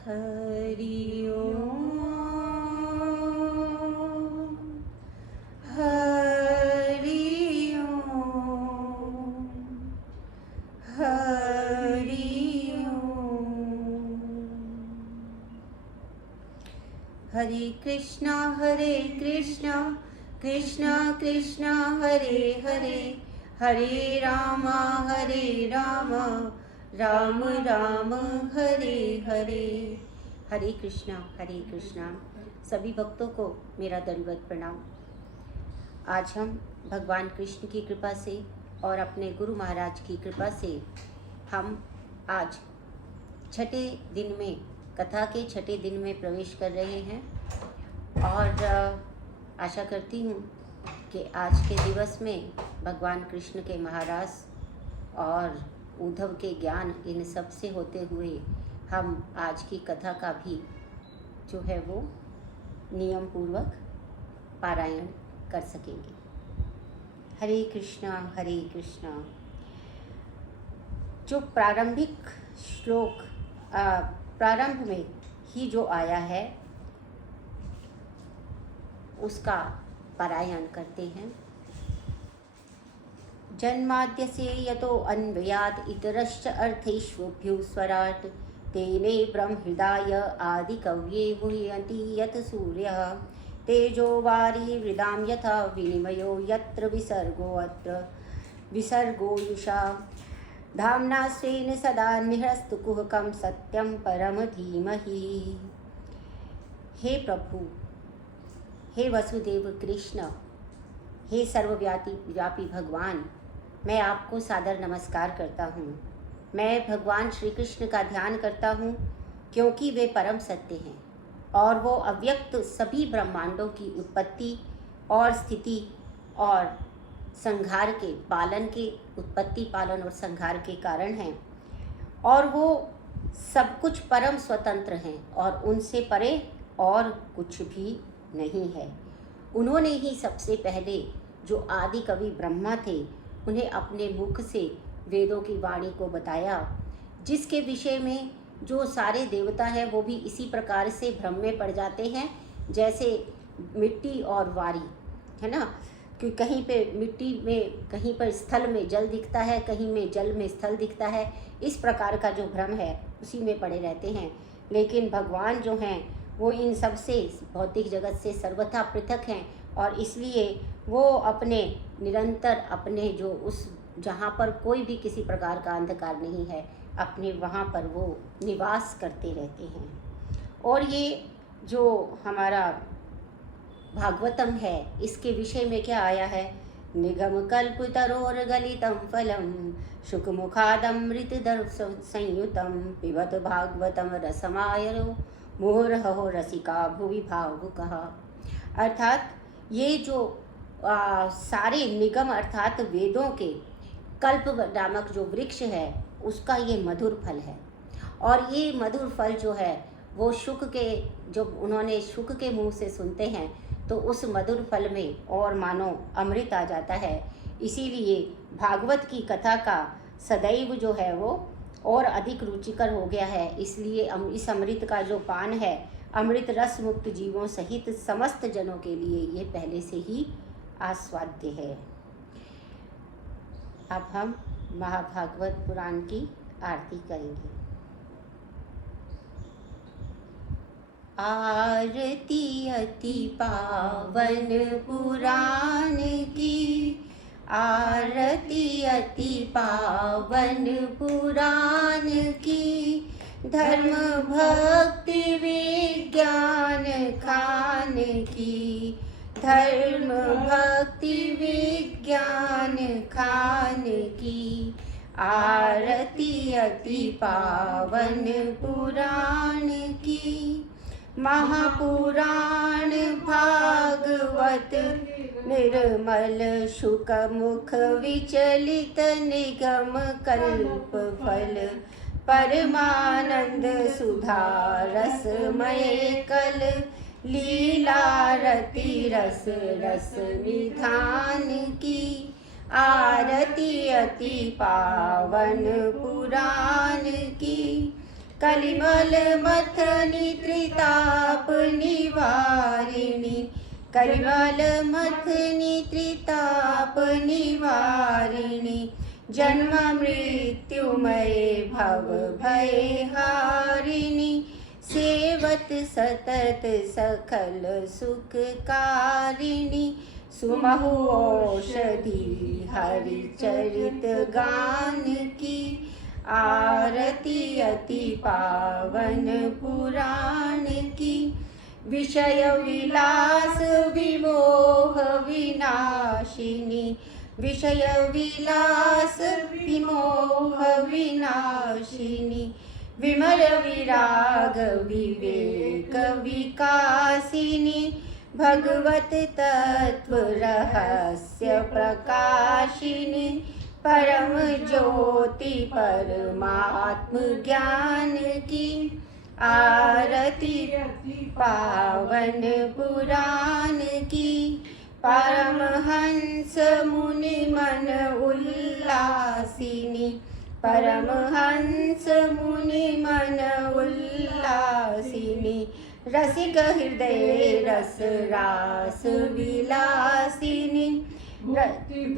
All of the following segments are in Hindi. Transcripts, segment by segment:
हरि ओम हरि ओम हरि ओम। हरे कृष्णा कृष्णा कृष्णा हरे हरे, हरे राम राम राम हरे हरे। हरे कृष्णा। सभी भक्तों को मेरा दंडवत प्रणाम। आज हम भगवान कृष्ण की कृपा से और अपने गुरु महाराज की कृपा से हम आज छठे दिन में, कथा के छठे दिन में प्रवेश कर रहे हैं और आशा करती हूँ कि आज के दिवस में भगवान कृष्ण के महाराज और उद्धव के ज्ञान इन सब से होते हुए हम आज की कथा का भी जो है वो नियम पूर्वक पारायण कर सकेंगे। हरे कृष्णा। जो प्रारंभिक श्लोक प्रारंभ में ही जो आया है उसका पारायण करते हैं। जन्माद्यस्य यतो अन्वयात् इतरश्च अर्थेष्वभ्यो स्वराट् तेने ब्रह्महृदाय आदिकव्ये मुह्यन्ति यत् सूर्यः तेजो वारिवृदां यथा विनिमयो यत्र विसर्गो युषा धाम्ना स्वेन सदा निहरस्तु कुहकं सत्यं परम धीमहि। हे प्रभु, हे वसुदेव कृष्ण, हे सर्वव्यापी भगवान, मैं आपको सादर नमस्कार करता हूँ। मैं भगवान श्री कृष्ण का ध्यान करता हूँ क्योंकि वे परम सत्य हैं और वो अव्यक्त सभी ब्रह्मांडों की उत्पत्ति और स्थिति और संहार के पालन के उत्पत्ति पालन और संहार के कारण हैं और वो सब कुछ परम स्वतंत्र हैं और उनसे परे और कुछ भी नहीं है। उन्होंने ही सबसे पहले जो आदि कवि ब्रह्मा थे उन्हें अपने मुख से वेदों की वाणी को बताया, जिसके विषय में जो सारे देवता हैं वो भी इसी प्रकार से भ्रम में पड़ जाते हैं जैसे मिट्टी और वारी है ना, कि कहीं पे मिट्टी में, कहीं पर स्थल में जल दिखता है, कहीं में जल में स्थल दिखता है। इस प्रकार का जो भ्रम है उसी में पड़े रहते हैं। लेकिन भगवान जो हैं वो इन सब से, भौतिक जगत से सर्वथा पृथक हैं और इसलिए वो अपने निरंतर अपने जो उस जहाँ पर कोई भी किसी प्रकार का अंधकार नहीं है, अपने वहाँ पर वो निवास करते रहते हैं। और ये जो हमारा भागवतम है इसके विषय में क्या आया है, निगम कल्पतरोर्गलितं फलं शुकमुखादमृत संयुतं पिबत भागवतम रसमायरो मुहुर्मुहुः रसिका भुवि भावुकः। अर्थात ये जो सारे निगम अर्थात वेदों के कल्प नामक जो वृक्ष है उसका ये मधुर फल है और ये मधुर फल जो है वो शुक के, जब उन्होंने शुक के मुंह से सुनते हैं तो उस मधुर फल में और मानो अमृत आ जाता है। इसीलिए भागवत की कथा का सदैव जो है वो और अधिक रुचिकर हो गया है। इसलिए इस अमृत का जो पान है अमृत रस मुक्त जीवों सहित समस्त जनों के लिए ये पहले से ही आस्वाद्य है। अब हम महाभागवत पुराण की आरती करेंगे। आरती अति पावन पुराण की, आरती अति पावन पुराण की, धर्म भक्ति विज्ञान खान की, धर्म भक्ति विज्ञान खान की, आरती अति पावन पुराण की। महापुराण भागवत निर्मल शुक मुख विचलित निगम कल्प फल परमानंद सुधा रसमय कल लीलारती रस रस विधान की, आरती अति पावन पुराण की। कलिमल मथनी त्रिताप निवारिणी, कलिमल मथनी त्रिताप निवारिणी, जन्म मृत्युमये भव भय हारिणी, सेवत सतत सकल सुखकारिणी, सुमहु औषधि हरि चरित गान की, आरती अति पावन पुराण की, विषय विलास विमोह विनाशिनी, विषय विलास विमोह विनाशिनी, विमल विराग विवेक विकासिनी, भगवत तत्व रहस्य प्रकाशिनी, परम ज्योति परमात्म ज्ञान की, आरती पावन पुराण की, परमहंस मुनि मन उल्लासिनी, परमहंस मुनि मन उल्लासिनी, रसिक हृदय रस रास विलासिनी,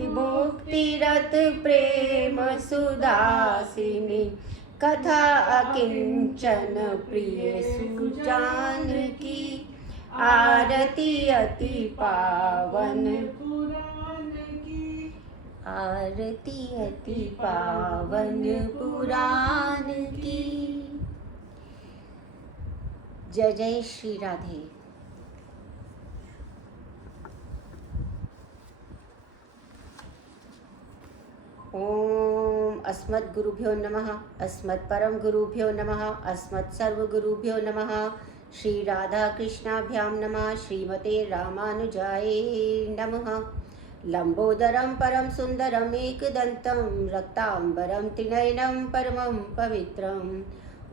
मुक्तिरत प्रेम सुदासिनी, कथा अकिंचन प्रिय सुजान की, आरती अति पावन पुराण की, आरती अति पावन पुराण की। जय जय श्री राधे। ओम अस्मद्गुरुभ्यो नमः, अस्मत्परम गुरुभ्यो नमः, अस्मत्सर्वगुरुभ्यो नमः। श्री राधा कृष्णाभ्यां नमः। श्रीमते रामानुजाय नमः। लंबोदरं परम सुंदरम एकदंतं रक्तांबरं त्रिनयनं परमं पवित्रम्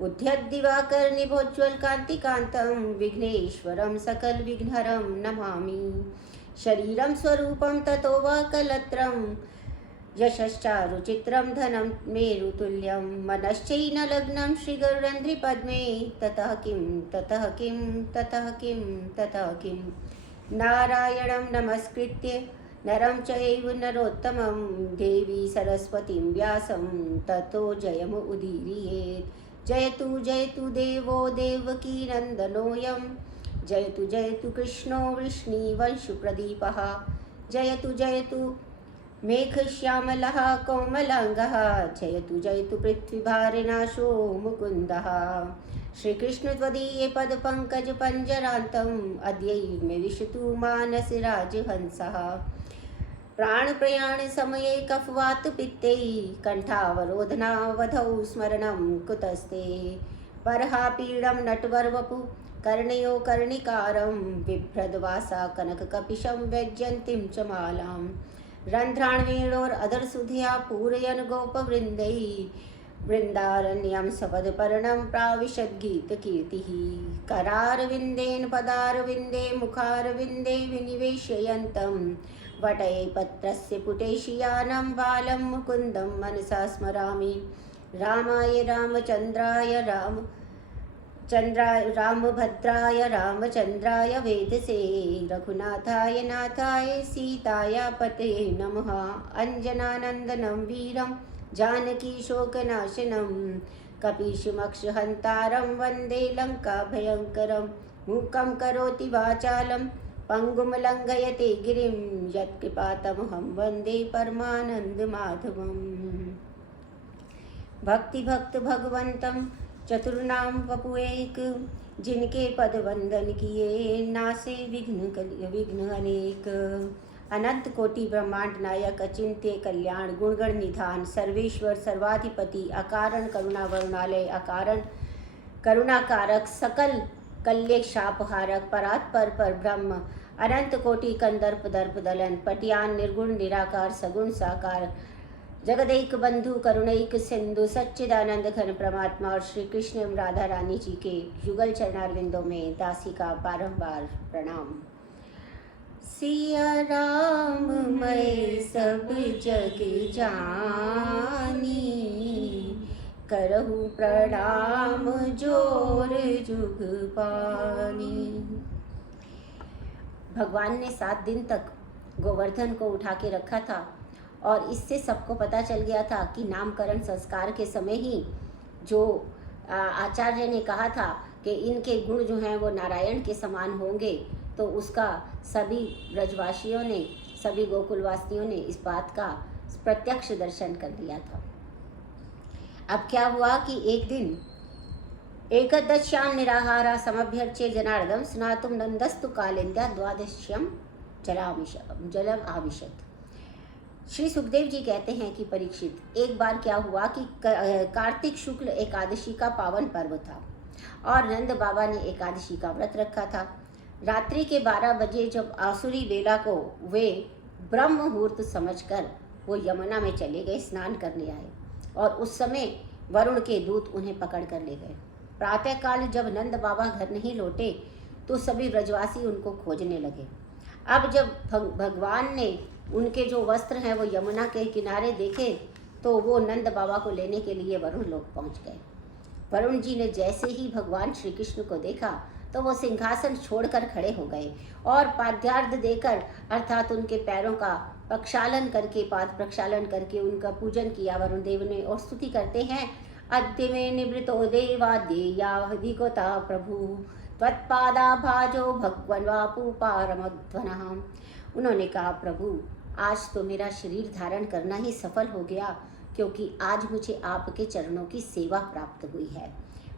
उद्यद्दिवाकर निभोज्वल कांतिकांतं विघ्नेश्वरं सकल विघ्नहरं नमामि। शरीरं स्वरूपं ततो वा कलत्रं यशश्चारुचित्रं धनं मेरुतुल्यं मनश्चैन लग्नं श्रीगरुडन्ध्रिपद्मे ततः किं ततः किं ततः किं ततः किं। नारायणं नमस्कृत्य नरं चैव नरोत्तमं देवी सरस्वतीं व्यासं ततो जयमुदीरयेत्। जयतु देवो देवकी नन्दनोऽयं, जयतु कृष्णो वृष्णिवंशुप्रदीपः, जयतु मेघश्यामलः कोमलाङ्गः, जयतु पृथ्वीभारनाशो मुकुन्दः। श्रीकृष्ण त्वदीये पदपङ्कजपञ्जरान्तम् अद्यैव विशतु मानसि राजहंसः। प्राणप्रयाणसमये कफवातपित्ते कण्ठावरोधनावधौ स्मरणं कुतस्ते। परहापीडं नटवरवपु कर्णयो कर्णिकारं बिभ्रद्वासा कनककपिशं व्यज्यन्तीं च मालां। रन्ध्राणवेणोरधरसुधया पूरयन् गोपवृन्दै वृन्दारण्यं सपदपर्णं प्राविशद्गीतकीर्तिः। करारविन्देन पदारविन्दे मुखारविन्दे विनिवेशयन्तं वटये पत्रस्य पुटेशियानं बालं मुकुन्दं मनसा स्मरामि। रामाय रामचन्द्राय रामभद्राय रामचन्द्राय वेदसे रघुनाथाय नाथाय सीताया पतये नमः। अञ्जनानन्दनं वीरं जानकी शोकनाशनं कपीशमक्षहन्तारं वन्दे लङ्काभयङ्करं। मूकं करोति वाचालं पङ्गुं लङ्घयते गिरिं यत्कृपातमहं वन्दे परमानन्दमाधवम्। भक्तिभक्त भगवन्तं चतुर्नाम वपु एक, जिनके पद वंदन किए नासे विघ्न अनेक। अनंत कोटि ब्रह्मांड नायक अचिंत्य कल्याण गुणगण निधान सर्वेश्वर सर्वाधिपति अकारण करुणा वरुणालय अकारण करुणाकारक सकल कल्य शापहारक परात्पर पर ब्रह्म अनंत कोटि कंदर्प दर्प दलन पटियान निर्गुण निराकार सगुण साकार जगदैक बंधु करुणैक सिंधु सच्चिदानंद घन परमात्मा और श्री कृष्ण एवं राधा रानी जी के युगल चरणारविंदों में दासी का बारंबार प्रणाम। सिया राम मैं सब जग जानी, करहु प्रणाम जोर जुग पानी। भगवान ने 7 दिन तक गोवर्धन को उठा के रखा था और इससे सबको पता चल गया था कि नामकरण संस्कार के समय ही जो आचार्य ने कहा था कि इनके गुण जो हैं वो नारायण के समान होंगे, तो उसका सभी ब्रजवासियों ने, सभी गोकुलवासियों ने इस बात का प्रत्यक्ष दर्शन कर लिया था। अब क्या हुआ कि एक दिन एकदश्याम निराहारा समभ्यर्च्य जनार्दन स्नातुम नंदस्तु कालिंद्या द्वादश्यम जलम आविशत। श्री सुखदेव जी कहते हैं कि परीक्षित, एक बार क्या हुआ कि कार्तिक शुक्ल एकादशी का पावन पर्व था और नंद बाबा ने एकादशी का व्रत रखा था। रात्रि के 12 बजे जब आसुरी बेला को वे ब्रह्म मुहूर्त समझकर वो यमुना में चले गए, स्नान करने आए और उस समय वरुण के दूत उन्हें पकड़ कर ले गए। प्रातःकाल जब नंद बाबा घर नहीं लौटे तो सभी ब्रजवासी उनको खोजने लगे। अब जब भगवान ने उनके जो वस्त्र हैं वो यमुना के किनारे देखे तो वो नंद बाबा को लेने के लिए वरुण लोग पहुंच गए। वरुण जी ने जैसे ही भगवान श्री कृष्ण को देखा तो वो सिंहासन छोड़कर खड़े हो गए और पाद्यार्घ देकर अर्थात उनके पैरों का प्रक्षालन करके, पाद प्रक्षालन करके उनका पूजन किया वरुण देव ने और स्तुति करते हैं, अद्य मे निवृतो देवाद्येयाधिकोता प्रभु त्वत्पादा भाजो भगवन् वापु पारमध्वनः। उन्होंने कहा, प्रभु आज तो मेरा शरीर धारण करना ही सफल हो गया, क्योंकि आज मुझे आपके चरणों की सेवा प्राप्त हुई है।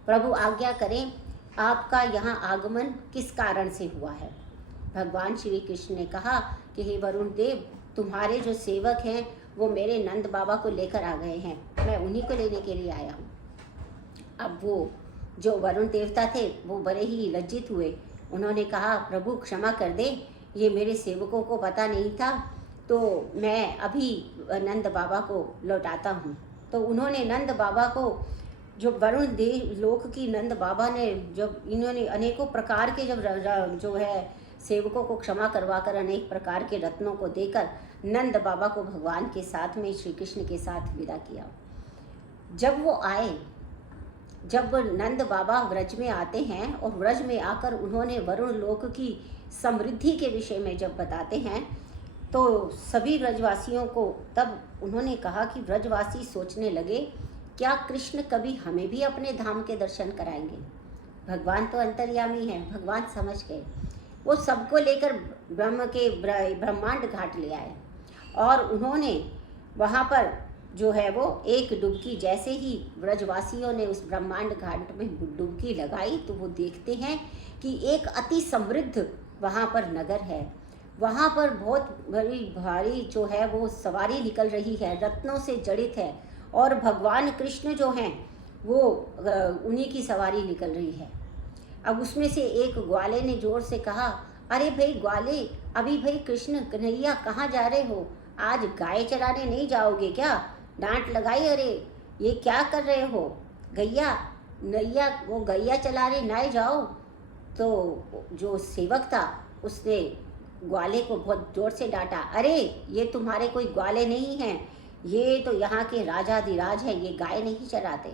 प्रभु आज्ञा करें, आपका यहाँ आगमन किस कारण से हुआ है। भगवान श्री कृष्ण ने कहा कि हे वरुण देव, तुम्हारे जो सेवक हैं वो मेरे नंद बाबा को लेकर आ गए हैं, मैं उन्हीं को लेने के लिए आया हूँ। अब वो जो वरुण देवता थे वो बड़े ही लज्जित हुए। उन्होंने कहा, प्रभु क्षमा कर दे, ये मेरे सेवकों को पता नहीं था, तो मैं अभी नंद बाबा को लौटाता हूँ। तो उन्होंने नंद बाबा को, जो वरुण देव लोक की नंद बाबा ने, जब इन्होंने अनेकों प्रकार के जब जो है सेवकों को क्षमा करवाकर अनेक प्रकार के रत्नों को देकर नंद बाबा को भगवान के साथ में श्री कृष्ण के साथ विदा किया। जब वो आए, जब नंद बाबा व्रज में आते हैं और व्रज में आकर उन्होंने वरुण लोक की समृद्धि के विषय में जब बताते हैं तो सभी व्रजवासियों को, तब उन्होंने कहा कि व्रजवासी सोचने लगे, क्या कृष्ण कभी हमें भी अपने धाम के दर्शन कराएंगे। भगवान तो अंतर्यामी हैं, भगवान समझ गए। वो सबको लेकर ब्रह्मांड घाट ले आए और उन्होंने वहाँ पर जो है वो एक डुबकी, जैसे ही व्रजवासियों ने उस ब्रह्मांड घाट में डुबकी लगाई तो वो देखते हैं कि एक अति समृद्ध वहाँ पर नगर है। वहाँ पर बहुत बड़ी भारी जो है वो सवारी निकल रही है, रत्नों से जड़ित है और भगवान कृष्ण जो हैं वो उन्हीं की सवारी निकल रही है। अब उसमें से एक ग्वाले ने जोर से कहा, अरे भाई ग्वाले, अभी भाई कृष्ण कन्हैया कहाँ जा रहे हो, आज गाय चराने नहीं जाओगे क्या। डांट लगाई, अरे ये क्या कर रहे हो, गैया नैया, वो गैया चला रहे, ना जाओ। तो जो सेवक था उसने ग्वाले को बहुत जोर से डांटा, अरे ये तुम्हारे कोई ग्वाले नहीं हैं, ये तो यहाँ के राजाधिराज हैं, ये गाय नहीं चराते।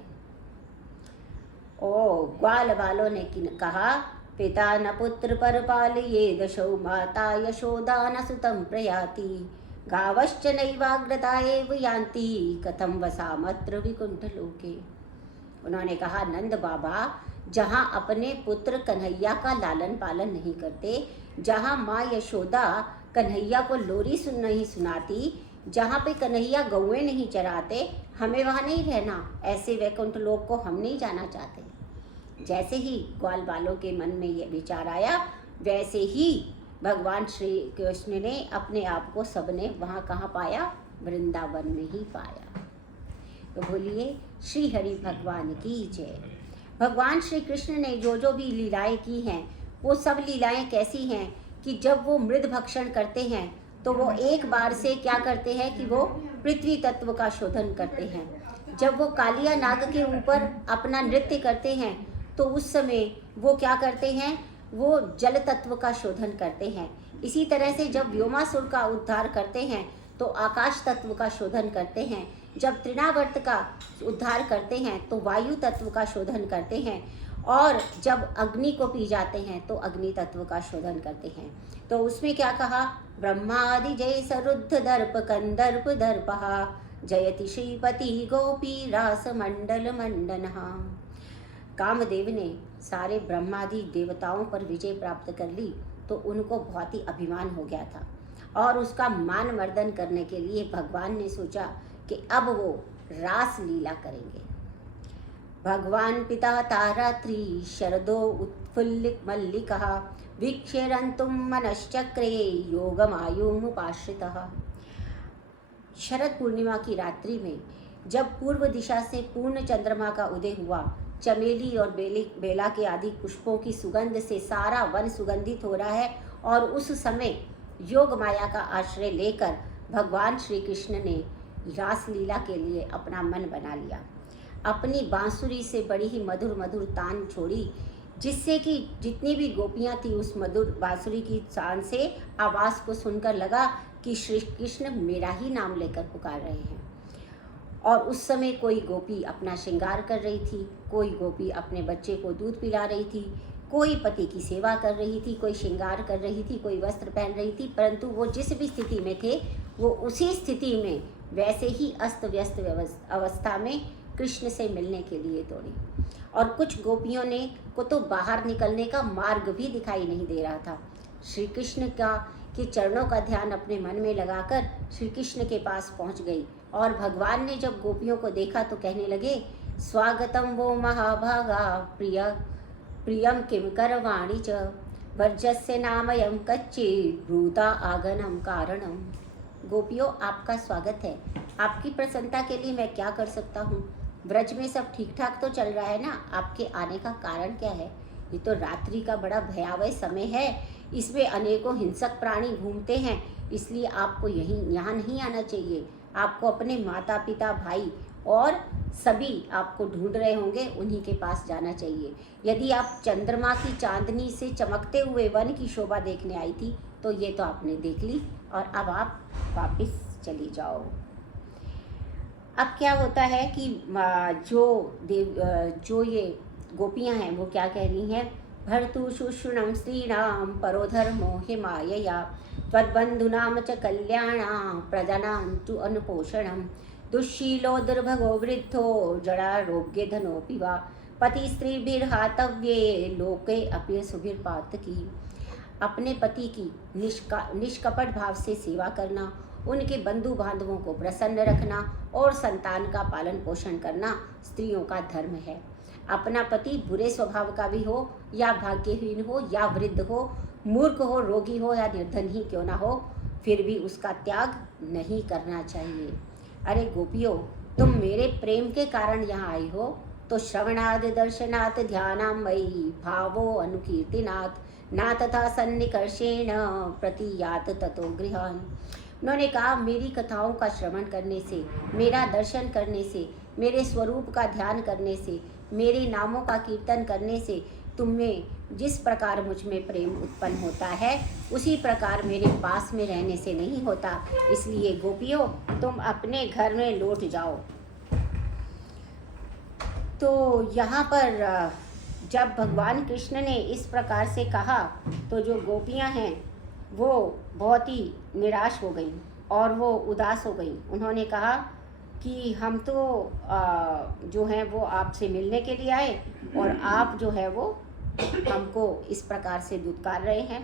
ओ ग्वाल वालों ने कहा, पिता न पुत्र पर पालये दशौ माता यशोदा न सुतं प्रयाति गावश्च नैवाग्रता एव यान्ति कथम वसामत्र विकुंठ लोके। उन्होंने कहा, नंद बाबा जहाँ अपने पुत्र कन्हैया का लालन पालन नहीं करते, जहाँ माँ यशोदा कन्हैया को लोरी नहीं सुनाती, जहाँ पे कन्हैया गौएं नहीं चराते, हमें वहाँ नहीं रहना। ऐसे वैकुंठ लोक को हम नहीं जाना चाहते। जैसे ही ग्वाल वालों के मन में ये विचार आया, वैसे ही भगवान श्री कृष्ण ने अपने आप को सबने वहाँ कहाँ पाया, वृंदावन में ही पाया। तो बोलिए श्री हरि भगवान की जय। भगवान श्री कृष्ण ने जो जो भी लीलाएं की हैं वो सब लीलाएं कैसी हैं कि जब वो मृद भक्षण करते हैं तो वो एक बार से क्या करते हैं कि वो पृथ्वी तत्व का शोधन करते हैं। जब वो कालिया नाग के ऊपर अपना नृत्य करते हैं तो उस समय वो क्या करते हैं, वो जल तत्व का शोधन करते हैं। इसी तरह से जब व्योमासुर का उद्धार करते हैं तो आकाश तत्व का शोधन करते हैं। जब तृणावर्त का उद्धार करते हैं तो वायु तत्व का शोधन करते हैं, और जब अग्नि को पी जाते हैं तो अग्नि तत्व का शोधन करते हैं। तो उसमें क्या कहा, ब्रह्मादि जय सरुद्ध दर्प कंदर्प दर्पहा जयति श्रीपति गोपी रास मंडल मंडनहा। कामदेव ने सारे ब्रह्मादि देवताओं पर विजय प्राप्त कर ली तो उनको बहुत ही अभिमान हो गया था, और उसका मान वर्धन करने के लिए भगवान ने सोचा कि अब वो रास लीला करेंगे। भगवान पिता तारात्रि शरदो उत्फुल्लित मल्लिकः वीक्षेरन्तुं मनश्चक्रे योगमायुमुपाश्रितः। शरद पूर्णिमा की रात्रि में जब पूर्व दिशा से पूर्ण चंद्रमा का उदय हुआ, चमेली और बेला के आदि पुष्पों की सुगंध से सारा वन सुगंधित हो रहा है, और उस समय योग माया का आश्रय लेकर भगवान श्री कृष्ण ने रास लीला के लिए अपना मन बना लिया। अपनी बांसुरी से बड़ी ही मधुर मधुर तान छोड़ी, जिससे कि जितनी भी गोपियां थी उस मधुर बांसुरी की तान से आवाज़ को सुनकर लगा कि श्री कृष्ण मेरा ही नाम लेकर पुकार रहे हैं। और उस समय कोई गोपी अपना श्रृंगार कर रही थी, कोई गोपी अपने बच्चे को दूध पिला रही थी, कोई पति की सेवा कर रही थी, कोई श्रृंगार कर रही थी, कोई वस्त्र पहन रही थी, परंतु वो जिस भी स्थिति में थे वो उसी स्थिति में वैसे ही अस्त व्यस्त अवस्था में कृष्ण से मिलने के लिए दौड़ी। और कुछ गोपियों ने को तो बाहर निकलने का मार्ग भी दिखाई नहीं दे रहा था। श्री कृष्ण के चरणों का ध्यान अपने मन में लगाकर श्री कृष्ण के पास पहुंच गई, और भगवान ने जब गोपियों को देखा तो कहने लगे, स्वागतम वो महाभागा प्रियम किम करवाणी च वर्जस्य नामयम कच्चे ब्रूता आगनम कारणम। गोपियों, आपका स्वागत है। आपकी प्रसन्नता के लिए मैं क्या कर सकता हूँ? ब्रज में सब ठीक ठाक तो चल रहा है ना? आपके आने का कारण क्या है? ये तो रात्रि का बड़ा भयावह समय है, इसमें अनेकों हिंसक प्राणी घूमते हैं, इसलिए आपको यहाँ नहीं आना चाहिए। आपको अपने माता पिता भाई और सभी आपको ढूंढ रहे होंगे, उन्हीं के पास जाना चाहिए। यदि आप चंद्रमा की चांदनी से चमकते हुए वन की शोभा देखने आई थी तो ये तो आपने देख ली, और अब आप वापस चली जाओ। अब क्या होता है कि जो ये गोपियां हैं वो क्या कह रही हैं, भर्तु शुश्रुणम स्त्रीणाम परोधर्मो हिमायया त्वद्बन्धूनां च कल्याणां प्रजनां तु अनुपोषणं दुःशीलो दुर्भगो वृद्धो जरारोग्ये धनोऽपि वा पति स्त्रीभिर्हातव्ये लोके अपि सुभिर्पातकी। अपने पति की निष्कपट भाव से सेवा करना, उनके बंधु बांधवों को प्रसन्न रखना और संतान का पालन पोषण करना स्त्रियों का धर्म है। अपना पति बुरे स्वभाव का भी हो या भाग्यहीन हो या वृद्ध हो, मूर्ख हो, रोगी हो या निर्धन ही क्यों ना हो, फिर भी उसका त्याग नहीं करना चाहिए। अरे गोपियों, तुम मेरे प्रेम के कारण यहाँ आई हो तो श्रवणाद दर्शनात् ध्यानां मयि भावो अनुकीर्तिनात् ना तथा सन्निकर्षेण प्रतियात ततो गृहान्। उन्होंने कहा, मेरी कथाओं का श्रवण करने से, मेरा दर्शन करने से, मेरे स्वरूप का ध्यान करने से, मेरे नामों का कीर्तन करने से तुम्हें जिस प्रकार मुझ में प्रेम उत्पन्न होता है उसी प्रकार मेरे पास में रहने से नहीं होता। इसलिए गोपियों, तुम अपने घर में लौट जाओ। तो यहाँ पर जब भगवान कृष्ण ने इस प्रकार से कहा तो जो गोपियाँ हैं वो बहुत ही निराश हो गई और वो उदास हो गई। उन्होंने कहा कि हम तो जो हैं वो आपसे मिलने के लिए आए और आप जो है वो हमको इस प्रकार से दुत्कार रहे हैं।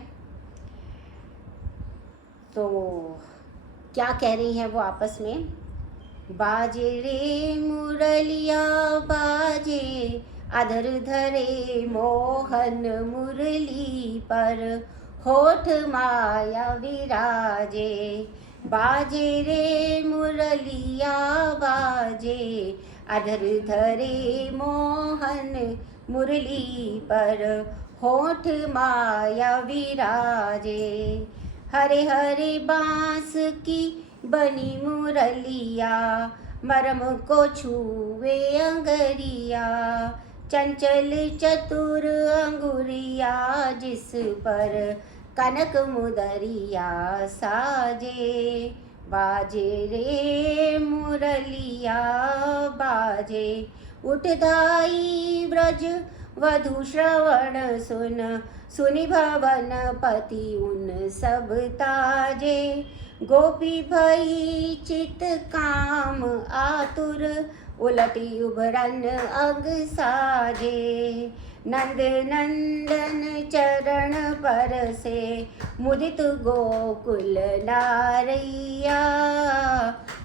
तो क्या कह रही हैं वो आपस में, बाजे रे मुरलिया बाजे अधर धरे मोहन मुरली पर होठ माया विराजे। बाजे रे मुरलिया बाजे अधर धरे मोहन मुरली पर होठ माया विराजे। हरे हरे बांस की बनी मुरलिया मरम को छुए अंगरिया। चंचल चतुर अंगुरिया जिस पर कनक मुदरिया साजे। बाजे रे मुरलिया बाजे, उठदाई व्रज वधु श्रवण सुन, सुनि भवन पति उन सब ताजे। गोपी भई चित काम आतुर, उलटी उभरन अग साजे। नंद नंदन चरण पर से, मुदित गोकुल नारैया।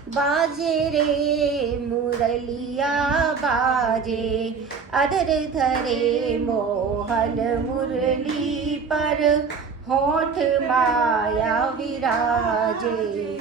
बाजे रे मुरलिया बाजे, अधर धरे मोहन मुरली पर, होठ माया विराजे।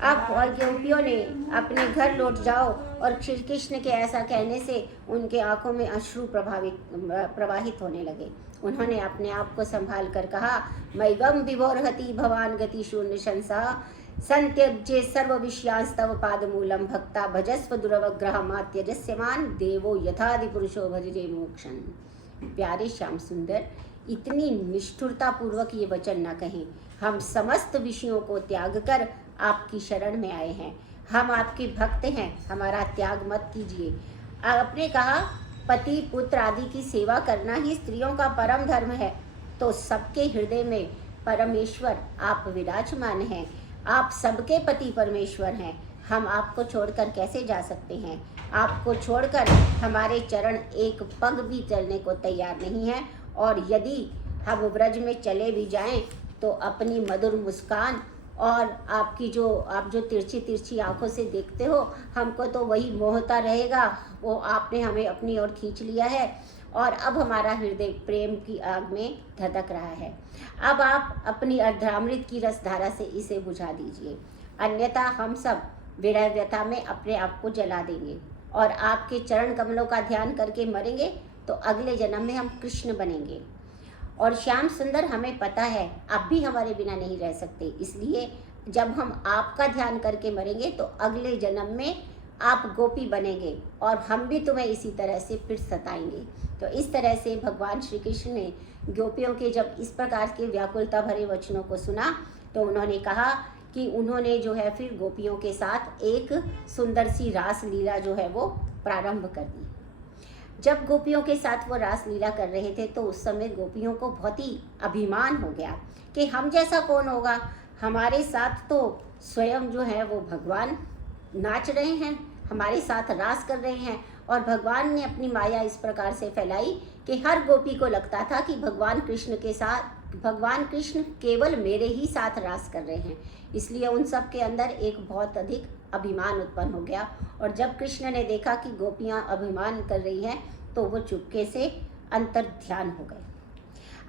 आप और गोपियों ने अपने घर लौट जाओ, और श्री कृष्ण के ऐसा कहने से उनके आंखों में अश्रु प्रवाहित होने लगे। उन्होंने अपने आप को संभाल कर कहा, मैगम विभोरहति भवान गति शून्य शंसा, संत्यज्य सर्व विषयांस्तव पादमूलम, भक्ता भजस्व दुरवग्रहमात्यजस्यमान, देवो यथादि पुरुषो भजजे मोक्षं। प्यारे श्याम सुंदर, इतनी निष्ठुरता पूर्वक ये वचन न कहें। हम समस्त विषयों को त्याग कर आपकी शरण में आए हैं, हम आपके भक्त हैं, हमारा त्याग मत कीजिए। आपने कहा पति पुत्र आदि की सेवा करना ही स्त्रियों का परम धर्म है, तो सबके हृदय में परमेश्वर आप विराजमान हैं, आप सबके पति परमेश्वर हैं। हम आपको छोड़कर कैसे जा सकते हैं? आपको छोड़कर हमारे चरण एक पग भी चलने को तैयार नहीं है, और यदि हम व्रज में चले भी जाएं तो अपनी मधुर मुस्कान और आपकी आप जो तिरछी तिरछी आंखों से देखते हो, हमको तो वही मोहता रहेगा। वो आपने हमें अपनी ओर खींच लिया है, और अब हमारा हृदय प्रेम की आग में धधक रहा है। अब आप अपनी अर्धामृत की रसधारा से इसे बुझा दीजिए, अन्यथा हम सब विरह व्यथा में अपने आप को जला देंगे, और आपके चरण कमलों का ध्यान करके मरेंगे तो अगले जन्म में हम कृष्ण बनेंगे। और श्याम सुंदर, हमें पता है आप भी हमारे बिना नहीं रह सकते, इसलिए जब हम आपका ध्यान करके मरेंगे तो अगले जन्म में आप गोपी बनेंगे, और हम भी तुम्हें इसी तरह से फिर सताएंगे। तो इस तरह से भगवान श्री कृष्ण ने गोपियों के जब इस प्रकार के व्याकुलता भरे वचनों को सुना, तो उन्होंने कहा कि उन्होंने जो है फिर गोपियों के साथ एक सुंदर सी रास लीला जो है वो प्रारंभ कर दी। जब गोपियों के साथ वो रास लीला कर रहे थे तो उस समय गोपियों को बहुत ही अभिमान हो गया कि हम जैसा कौन होगा, हमारे साथ तो स्वयं जो है वो भगवान नाच रहे हैं, हमारे साथ रास कर रहे हैं। और भगवान ने अपनी माया इस प्रकार से फैलाई कि हर गोपी को लगता था कि भगवान कृष्ण केवल मेरे ही साथ रास कर रहे हैं, इसलिए उन सब के अंदर एक बहुत अधिक अभिमान उत्पन्न हो गया। और जब कृष्ण ने देखा कि गोपियां अभिमान कर रही हैं तो वो चुपके से अंतर ध्यान हो गए।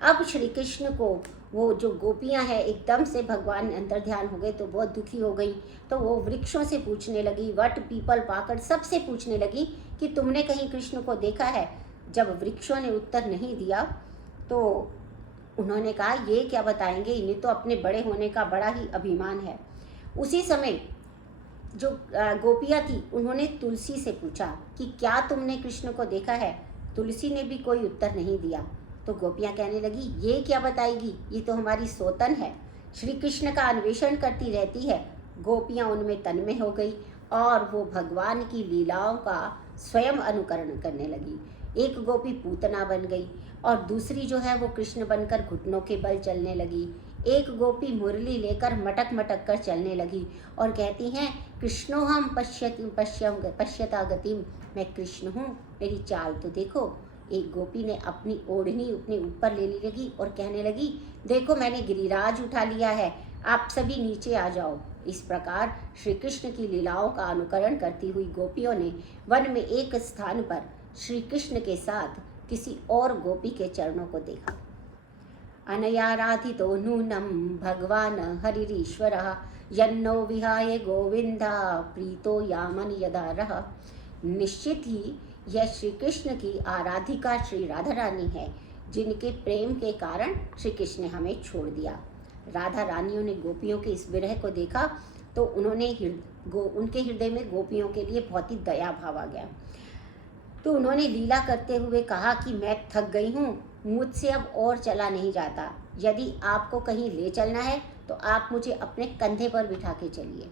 अब श्री कृष्ण को वो जो गोपियां हैं एकदम से भगवान अंतर ध्यान हो गए तो बहुत दुखी हो गई। तो वो वृक्षों से पूछने लगी, वट पीपल पाकड़ सबसे पूछने लगी कि तुमने कहीं कृष्ण को देखा है। जब वृक्षों ने उत्तर नहीं दिया तो उन्होंने कहा ये क्या बताएंगे, इन्हें तो अपने बड़े होने का बड़ा ही अभिमान है। उसी समय जो गोपियाँ थी उन्होंने तुलसी से पूछा कि क्या तुमने कृष्ण को देखा है। तुलसी ने भी कोई उत्तर नहीं दिया। तो गोपियाँ कहने लगी ये क्या बताएगी, ये तो हमारी सोतन है, श्री कृष्ण का अन्वेषण करती रहती है। गोपियाँ उनमें तन्मय हो गई और वो भगवान की लीलाओं का स्वयं अनुकरण करने लगी। एक गोपी पूतना बन गई और दूसरी जो है वो कृष्ण बनकर घुटनों के बल चलने लगी। एक गोपी मुरली लेकर मटक मटक कर चलने लगी और कहती हैं कृष्णो हम पश्यता गतिम, मैं कृष्ण हूँ, मेरी चाल तो देखो। एक गोपी ने अपनी ओढ़नी अपने ऊपर लेने लगी और कहने लगी देखो मैंने गिरिराज उठा लिया है, आप सभी नीचे आ जाओ। इस प्रकार श्री कृष्ण की लीलाओं का अनुकरण करती हुई गोपियों ने वन में एक स्थान पर श्री कृष्ण के साथ किसी और गोपी के चरणों को देखा। अनयाराधितो नूनम भगवान हरिरीश्वरः, यन्नो विहाय गोविंदा प्रीतो यामन यदा रह। निश्चित ही यह श्री कृष्ण की आराधिका श्री राधा रानी है, जिनके प्रेम के कारण श्री कृष्ण ने हमें छोड़ दिया। राधा रानियों ने गोपियों के इस विरह को देखा तो उनके हृदय में गोपियों के लिए बहुत ही दया भाव आ गया। तो उन्होंने लीला करते हुए कहा कि मैं थक गई हूँ, मुझसे अब और चला नहीं जाता, यदि आपको कहीं ले चलना है तो आप मुझे अपने कंधे पर बिठा के चलिए।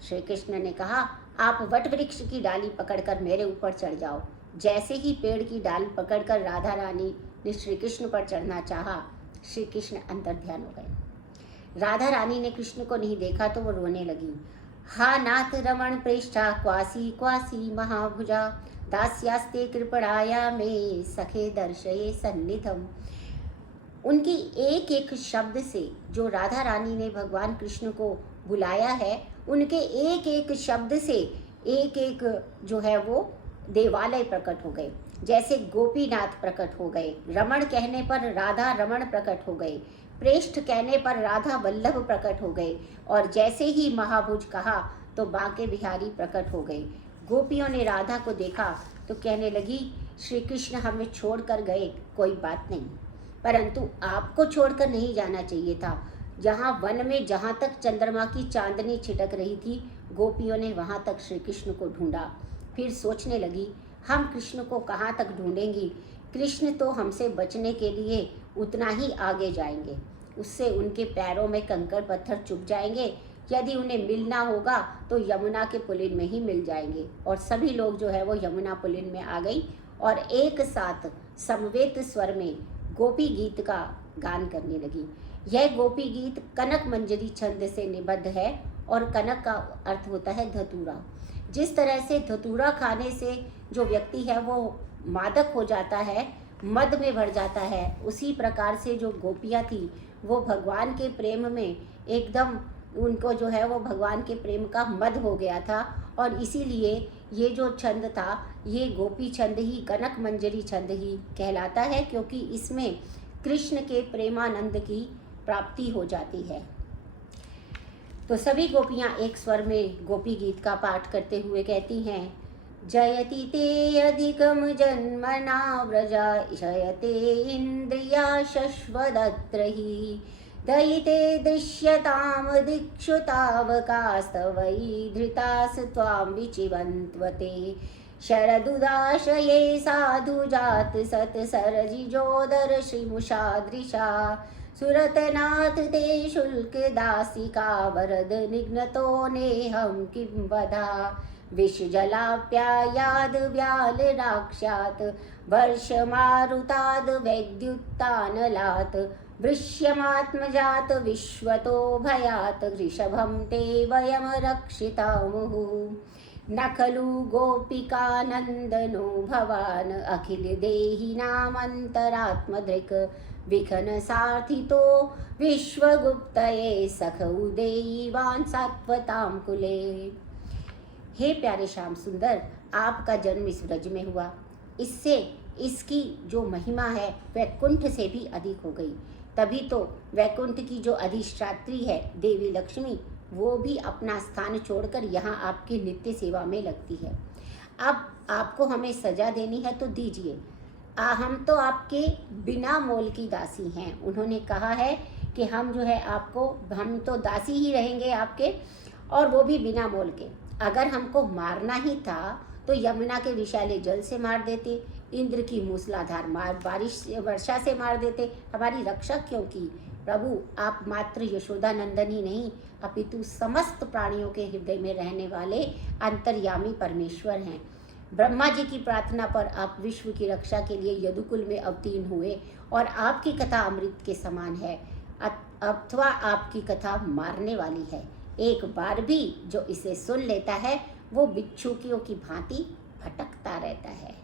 श्री कृष्ण ने कहा, आप वट वृक्ष की डाली पकड़कर मेरे ऊपर चढ़ जाओ। जैसे ही पेड़ की डाल पकड़कर राधा रानी ने श्री कृष्ण पर चढ़ना चाहा, श्री कृष्ण अंतर ध्यान हो गए। राधा रानी ने कृष्ण को नहीं देखा तो वो रोने लगी। हा नाथ रमण प्रेष्ठा क्वासी क्वासी महाभुजा, दास्यास्ते कृपणाया में सखे दर्शये सन्निधम। उनकी एक एक शब्द से जो राधा रानी ने भगवान कृष्ण को बुलाया है, उनके एक एक शब्द से एक एक जो है वो देवालय प्रकट हो गए। जैसे गोपीनाथ प्रकट हो गए, रमण कहने पर राधा रमण प्रकट हो गए, प्रेष्ठ कहने पर राधा वल्लभ प्रकट हो गए, और जैसे ही महाभुज कहा तो बांके बिहारी प्रकट हो गए। गोपियों ने राधा को देखा तो कहने लगी, श्री कृष्ण हमें छोड़कर गए, कोई बात नहीं, परंतु आपको छोड़कर नहीं जाना चाहिए था। जहाँ वन में जहाँ तक चंद्रमा की चांदनी छिटक रही थी, गोपियों ने वहाँ तक श्री कृष्ण को ढूंढा। फिर सोचने लगी, हम कृष्ण को कहाँ तक ढूंढेंगी, कृष्ण तो हमसे बचने के लिए उतना ही आगे जाएंगे, उससे उनके पैरों में कंकड़ पत्थर चुभ जाएंगे। यदि उन्हें मिलना होगा तो यमुना के पुलिन में ही मिल जाएंगे। और सभी लोग जो है वो यमुना पुलिन में आ गई और एक साथ समवेत स्वर में गोपी गीत का गान करने लगी। यह गोपी गीत कनक मंजरी छंद से निबद्ध है, और कनक का अर्थ होता है धतूरा। जिस तरह से धतूरा खाने से जो व्यक्ति है वो मादक हो जाता है, मद में भर जाता है, उसी प्रकार से जो गोपियाँ थी वो भगवान के प्रेम में एकदम, उनको जो है वो भगवान के प्रेम का मद हो गया था। और इसीलिए ये जो छंद था, ये गोपी छंद ही, कनक मंजरी छंद ही कहलाता है, क्योंकि इसमें कृष्ण के प्रेमानंद की प्राप्ति हो जाती है। तो सभी गोपियाँ एक स्वर में गोपी गीत का पाठ करते हुए कहती हैं, जयति ते अधिकम जन्मना व्रजा शयते इंद्रिया शश्वदत्र ही, दयिते दृश्यताम दिक्षु तावकास्तवयि धृतास त्वां विचिवन्त्वते, शरदुदाशये साधु जात सत सरजिजोदर श्रीमुषादृशा, सुरतनाथ ते शुल्क दासिका वरद निघ्नतो नेहं किं वदा, विष जलाप्यायाद व्याल राक्षात् वर्षमारुताद वैद्युत्तानलात्, वृष्यमात्मजात विश्वतो भयात् ऋषभं ते वयं रक्षितामुः, न खलु गोपिकानन्दनो भवान् अखिल देहिनामन्तरात्मदृक्, विघ्न सार्थितो विश्वगुप्तये सख उदेयीवान् सात्वतां कुले। हे प्यारे श्याम सुंदर, आपका जन्म इस व्रज में हुआ, इससे इसकी जो महिमा है वैकुंठ से भी अधिक हो गई। तभी तो वैकुंठ की जो अधिष्ठात्री है देवी लक्ष्मी, वो भी अपना स्थान छोड़कर यहाँ आपकी नित्य सेवा में लगती है। अब आपको हमें सजा देनी है तो दीजिए, हम तो आपके बिना मोल की दासी हैं। उन्होंने कहा है कि हम जो है आपको, हम तो दासी ही रहेंगे आपके, और वो भी बिना मोल के। अगर हमको मारना ही था तो यमुना के विशाले जल से मार देते, इंद्र की मूसलाधार बारिश वर्षा से मार देते, हमारी रक्षा क्यों की। प्रभु, आप मात्र यशोदा नंदन ही नहीं, अपितु समस्त प्राणियों के हृदय में रहने वाले अंतर्यामी परमेश्वर हैं। ब्रह्मा जी की प्रार्थना पर आप विश्व की रक्षा के लिए यदुकुल में अवतीर्ण हुए, और आपकी कथा अमृत के समान है, अथवा आपकी कथा मारने वाली है। एक बार भी जो इसे सुन लेता है वो बिच्छुकियों की भांति भटकता रहता है।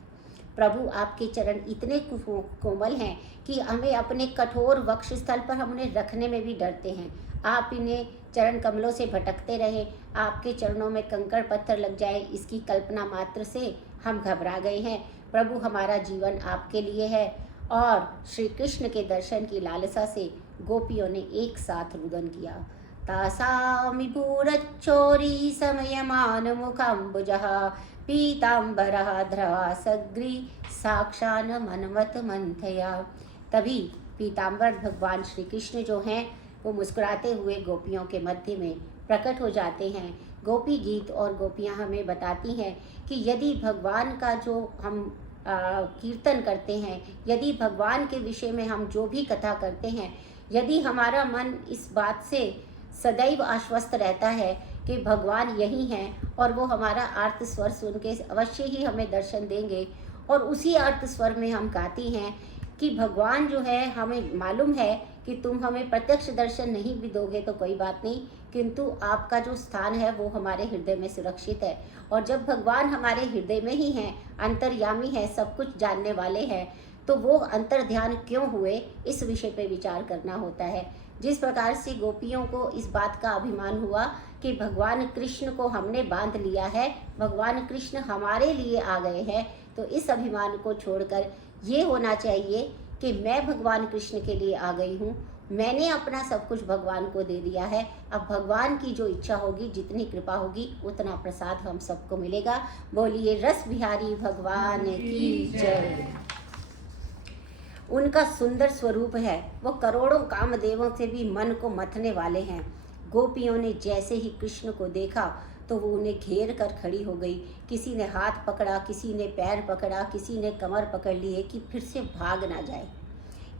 प्रभु, आपके चरण इतने कोमल हैं कि हमें अपने कठोर वक्ष स्थल पर हम उन्हें रखने में भी डरते हैं। आप इन्हें चरण कमलों से भटकते रहे, आपके चरणों में कंकड़ पत्थर लग जाए, इसकी कल्पना मात्र से हम घबरा गए हैं। प्रभु, हमारा जीवन आपके लिए है। और श्री कृष्ण के दर्शन की लालसा से गोपियों ने एक साथ रुदन किया। तासामिपूरच्चोरी समयमान मुखाम्बुजः, पीताम्बरः ध्रवासग्री साक्षान मनमत मंथया। तभी पीताम्बर भगवान श्री कृष्ण जो हैं वो मुस्कुराते हुए गोपियों के मध्य में प्रकट हो जाते हैं। गोपी गीत और गोपियाँ हमें बताती हैं कि यदि भगवान का जो हम कीर्तन करते हैं, यदि भगवान के विषय में हम जो भी कथा करते हैं, यदि हमारा मन इस बात से सदैव आश्वस्त रहता है कि भगवान यही हैं और वो हमारा आर्त स्वर सुन के अवश्य ही हमें दर्शन देंगे। और उसी आर्त स्वर में हम गाती हैं कि भगवान जो है, हमें मालूम है कि तुम हमें प्रत्यक्ष दर्शन नहीं भी दोगे तो कोई बात नहीं, किंतु आपका जो स्थान है वो हमारे हृदय में सुरक्षित है। और जब भगवान हमारे हृदय में ही हैं, अंतर्यामी है, सब कुछ जानने वाले हैं, तो वो अंतर ध्यान क्यों हुए, इस विषय पे विचार करना होता है। जिस प्रकार से गोपियों को इस बात का अभिमान हुआ कि भगवान कृष्ण को हमने बांध लिया है, भगवान कृष्ण हमारे लिए आ गए हैं, तो इस अभिमान को छोड़कर ये होना चाहिए कि मैं भगवान कृष्ण के लिए आ गई हूँ, मैंने अपना सब कुछ भगवान को दे दिया है, अब भगवान की जो इच्छा होगी, जितनी कृपा होगी, उतना प्रसाद हम सबको मिलेगा। बोलिए रस बिहारी भगवान की जय। उनका सुंदर स्वरूप है, वो करोड़ों कामदेवों से भी मन को मथने वाले हैं। गोपियों ने जैसे ही कृष्ण को देखा तो वो उन्हें घेर कर खड़ी हो गई। किसी ने हाथ पकड़ा, किसी ने पैर पकड़ा, किसी ने कमर पकड़ लिए कि फिर से भाग ना जाए।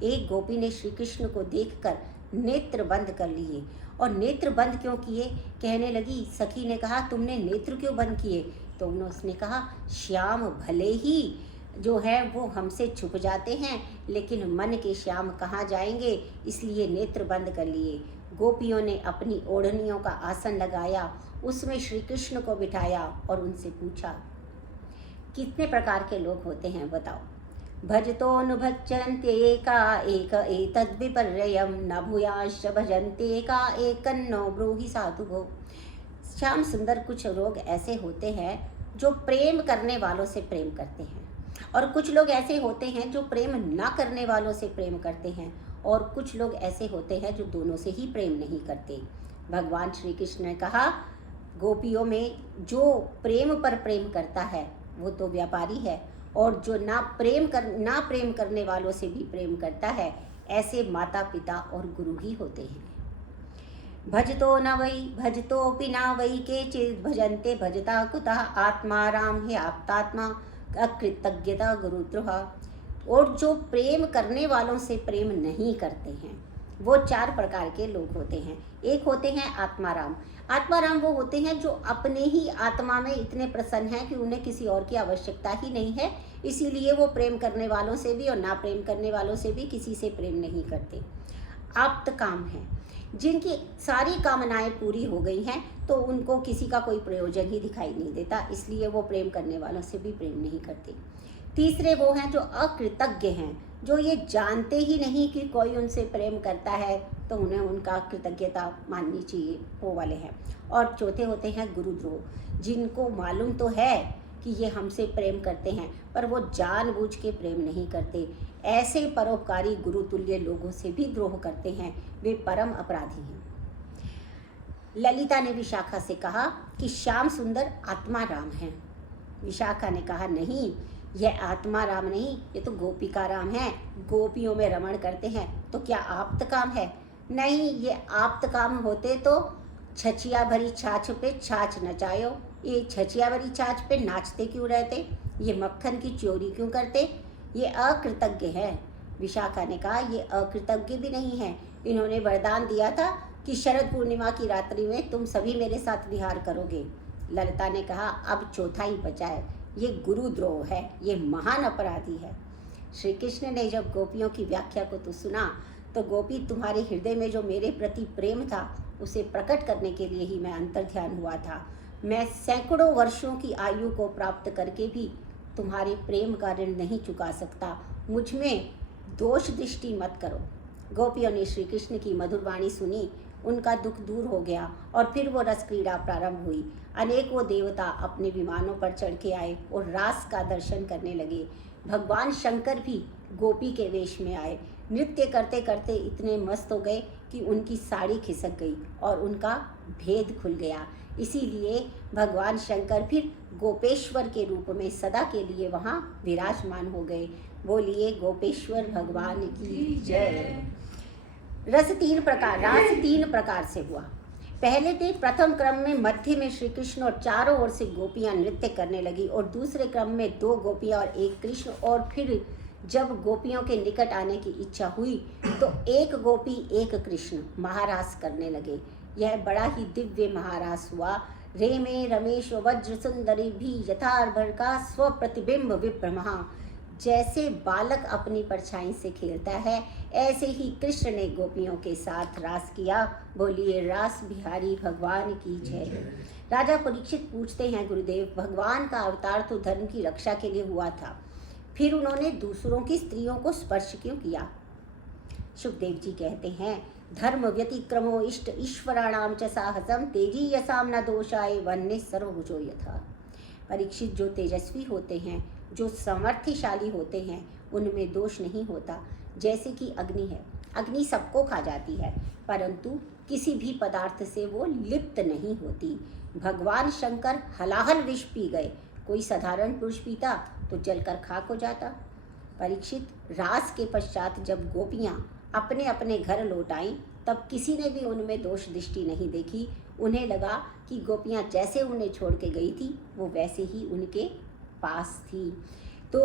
एक गोपी ने श्री कृष्ण को देखकर नेत्र बंद कर लिए। और नेत्र बंद क्यों किए, कहने लगी, सखी ने कहा तुमने नेत्र क्यों बंद किए? तो उसने कहा, श्याम भले ही जो है वो हमसे छुप जाते हैं, लेकिन मन के श्याम कहाँ जाएंगे, इसलिए नेत्र बंद कर लिए। गोपियों ने अपनी ओढ़नियों का आसन लगाया, उसमें श्री कृष्ण को बिठाया और उनसे पूछा, कितने प्रकार के लोग होते हैं बताओ? भजतोऽनुभजन्ते एका एक एतद्विपर्ययं न भूयाश्च भजन्ते एका एकन्नो ब्रूहि साधुभो। श्याम सुंदर, कुछ लोग ऐसे होते हैं जो प्रेम करने वालों से प्रेम करते हैं, और कुछ लोग ऐसे होते हैं जो प्रेम ना करने वालों से प्रेम करते हैं, और कुछ लोग ऐसे होते हैं जो दोनों से ही प्रेम नहीं करते। भगवान श्री कृष्ण ने कहा, गोपियों में जो प्रेम पर प्रेम करता है वो तो व्यापारी है, और जो ना प्रेम करने वालों से भी प्रेम करता है, ऐसे माता पिता और गुरु ही होते हैं। भजतो न वै भजतोऽपि न वै केचित् भजन्ते भजता कुतः आत्मा राम हे आप्तात्मा अकृतज्ञता गुरुद्रोह। और जो प्रेम करने वालों से प्रेम नहीं करते हैं, वो चार प्रकार के लोग होते हैं। एक होते हैं आत्माराम। आत्माराम वो होते हैं जो अपने ही आत्मा में इतने प्रसन्न हैं कि उन्हें किसी और की आवश्यकता ही नहीं है, इसीलिए वो प्रेम करने वालों से भी और ना प्रेम करने वालों से भी किसी से प्रेम नहीं करते। आप्त काम है, जिनकी सारी कामनाएं पूरी हो गई हैं, तो उनको किसी का कोई प्रयोजन ही दिखाई नहीं देता, इसलिए वो प्रेम करने वालों से भी प्रेम नहीं करते। तीसरे वो हैं जो अकृतज्ञ हैं, जो ये जानते ही नहीं कि कोई उनसे प्रेम करता है, तो उन्हें उनका कृतज्ञता माननी चाहिए, वो वाले हैं। और चौथे होते हैं गुरुद्रोह, जिनको मालूम तो है कि ये हमसे प्रेम करते हैं, पर वो जानबूझ के प्रेम नहीं करते। ऐसे परोपकारी गुरुतुल्य लोगों से भी द्रोह करते हैं, वे परम अपराधी हैं। ललिता ने विशाखा से कहा कि श्याम सुंदर आत्मा राम हैं। विशाखा ने कहा, नहीं, यह आत्मा राम नहीं, ये तो गोपिका राम है, गोपियों में रमण करते हैं, तो क्या आप्त काम है? नहीं, ये आप्त काम होते तो छछिया भरी छाछ पे छाछ नचायो, ये छछिया भरी छाछ पे नाचते क्यों रहते, ये मक्खन की चोरी क्यों करते? ये अकृतज्ञ है। विशाखा ने कहा, ये अकृतज्ञ भी नहीं है, इन्होंने वरदान दिया था कि शरद पूर्णिमा की रात्रि में तुम सभी मेरे साथ विहार करोगे। ललिता ने कहा, अब चौथा ही बचा है, ये गुरुद्रोह है, ये महान अपराधी है। श्री कृष्ण ने जब गोपियों की व्याख्या को तो सुना, तो गोपी, तुम्हारे हृदय में जो मेरे प्रति प्रेम था उसे प्रकट करने के लिए ही मैं अंतर्ध्यान हुआ था। मैं सैकड़ों वर्षों की आयु को प्राप्त करके भी तुम्हारे प्रेम का ऋण नहीं चुका सकता, मुझ में दोष दृष्टि मत करो। गोपियों ने श्री कृष्ण की मधुर वाणी सुनी, उनका दुख दूर हो गया और फिर वो रस क्रीड़ा प्रारंभ हुई। अनेकों देवता अपने विमानों पर चढ़ के आए और रास का दर्शन करने लगे। भगवान शंकर भी गोपी के वेश में आए। नृत्य करते करते इतने मस्त हो गए कि उनकी साड़ी खिसक गई और उनका भेद खुल गया। इसीलिए भगवान शंकर फिर गोपेश्वर के रूप में सदा के लिए वहाँ विराजमान हो गए। बोलिए गोपेश्वर भगवान की जय। रास तीन प्रकार से हुआ। पहले थे प्रथम क्रम में मध्य में श्री कृष्ण और चारों ओर से गोपियां नृत्य करने लगी, और दूसरे क्रम में 2 गोपियां और 1 कृष्ण। और फिर जब गोपियों के निकट आने की इच्छा हुई तो 1 गोपी 1 कृष्ण महारास करने लगे। यह बड़ा ही दिव्य महारास हुआ। रे में रमेश वज्र सुंदरी भी यथार्भर का स्वप्रतिबिंब विभ्रमहा। जैसे बालक अपनी परछाई से खेलता है, ऐसे ही कृष्ण ने गोपियों के साथ रास किया। बोलिए रास बिहारी भगवान की जय। राजा परीक्षित पूछते हैं, गुरुदेव, भगवान का अवतार तो धर्म की रक्षा के लिए हुआ था, फिर उन्होंने दूसरों की स्त्रियों को स्पर्श क्यों किया? सुखदेव जी कहते हैं, धर्म व्यतिक्रमो इष्ट ईश्वराणाम च साहसम तेजी यसाम न दोषाय वन्य सर्वभुजो यथा। परीक्षित, जो तेजस्वी होते हैं, जो समर्थशाली होते हैं, उनमें दोष नहीं होता। जैसे कि अग्नि है, अग्नि सबको खा जाती है, परंतु किसी भी पदार्थ से वो लिप्त नहीं होती। भगवान शंकर हलाहल विष पी गए, कोई साधारण पुरुष पीता तो जलकर खाक हो जाता। परीक्षित, रास के पश्चात जब गोपियाँ अपने अपने घर लौट आईं, तब किसी ने भी उनमें दोष दृष्टि नहीं देखी। उन्हें लगा कि गोपियाँ जैसे उन्हें छोड़ के गई थी, वो वैसे ही उनके पास थी। तो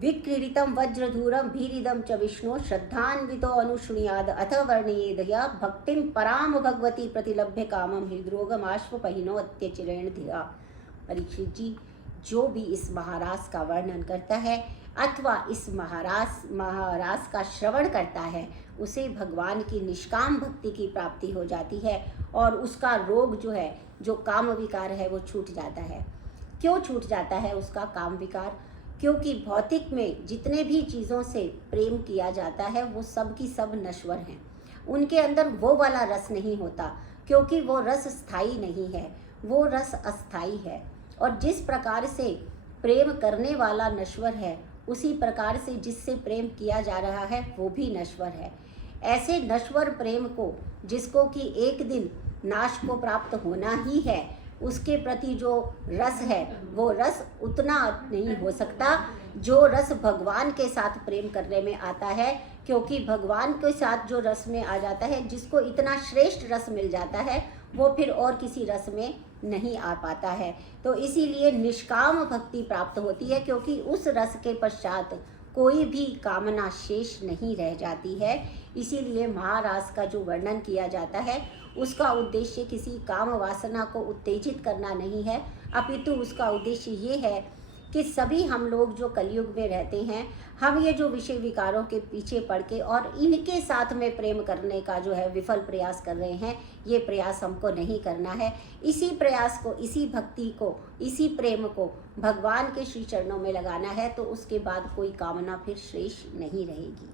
विक्रीडितम वज्रधूरम भीरिदम च विष्णु श्रद्धान्वितो अनुशृणुयाद अथ वर्णयेदया भक्तिम पराम भगवती प्रतिलभ्य कामम हृद्रोगम आश्वपहिनो अत्यचिरेण धिया। परीक्षित जी, जो भी इस महारास का वर्णन करता है अथवा इस महारास का श्रवण करता है, उसे भगवान की निष्काम भक्ति की प्राप्ति हो जाती है और उसका रोग जो है, जो काम विकार है, वो छूट जाता है। क्यों छूट जाता है उसका काम विकार? क्योंकि भौतिक में जितने भी चीज़ों से प्रेम किया जाता है वो सब की सब नश्वर हैं। उनके अंदर वो वाला रस नहीं होता, क्योंकि वो रस स्थायी नहीं है, वो रस अस्थाई है। और जिस प्रकार से प्रेम करने वाला नश्वर है, उसी प्रकार से जिससे प्रेम किया जा रहा है वो भी नश्वर है। ऐसे नश्वर प्रेम को, जिसको कि एक दिन नाश को प्राप्त होना ही है, उसके प्रति जो रस है वो रस उतना नहीं हो सकता जो रस भगवान के साथ प्रेम करने में आता है। क्योंकि भगवान के साथ जो रस में आ जाता है, जिसको इतना श्रेष्ठ रस मिल जाता है, वो फिर और किसी रस में नहीं आ पाता है। तो इसीलिए निष्काम भक्ति प्राप्त होती है, क्योंकि उस रस के पश्चात कोई भी कामना शेष नहीं रह जाती है। इसीलिए महारास का जो वर्णन किया जाता है, उसका उद्देश्य किसी काम वासना को उत्तेजित करना नहीं है, अपितु उसका उद्देश्य ये है कि सभी हम लोग जो कलयुग में रहते हैं, हम ये जो विषय विकारों के पीछे पड़ के और इनके साथ में प्रेम करने का जो है विफल प्रयास कर रहे हैं, ये प्रयास हमको नहीं करना है। इसी प्रयास को, इसी भक्ति को, इसी प्रेम को भगवान के श्री चरणों में लगाना है, तो उसके बाद कोई कामना फिर शेष नहीं रहेगी।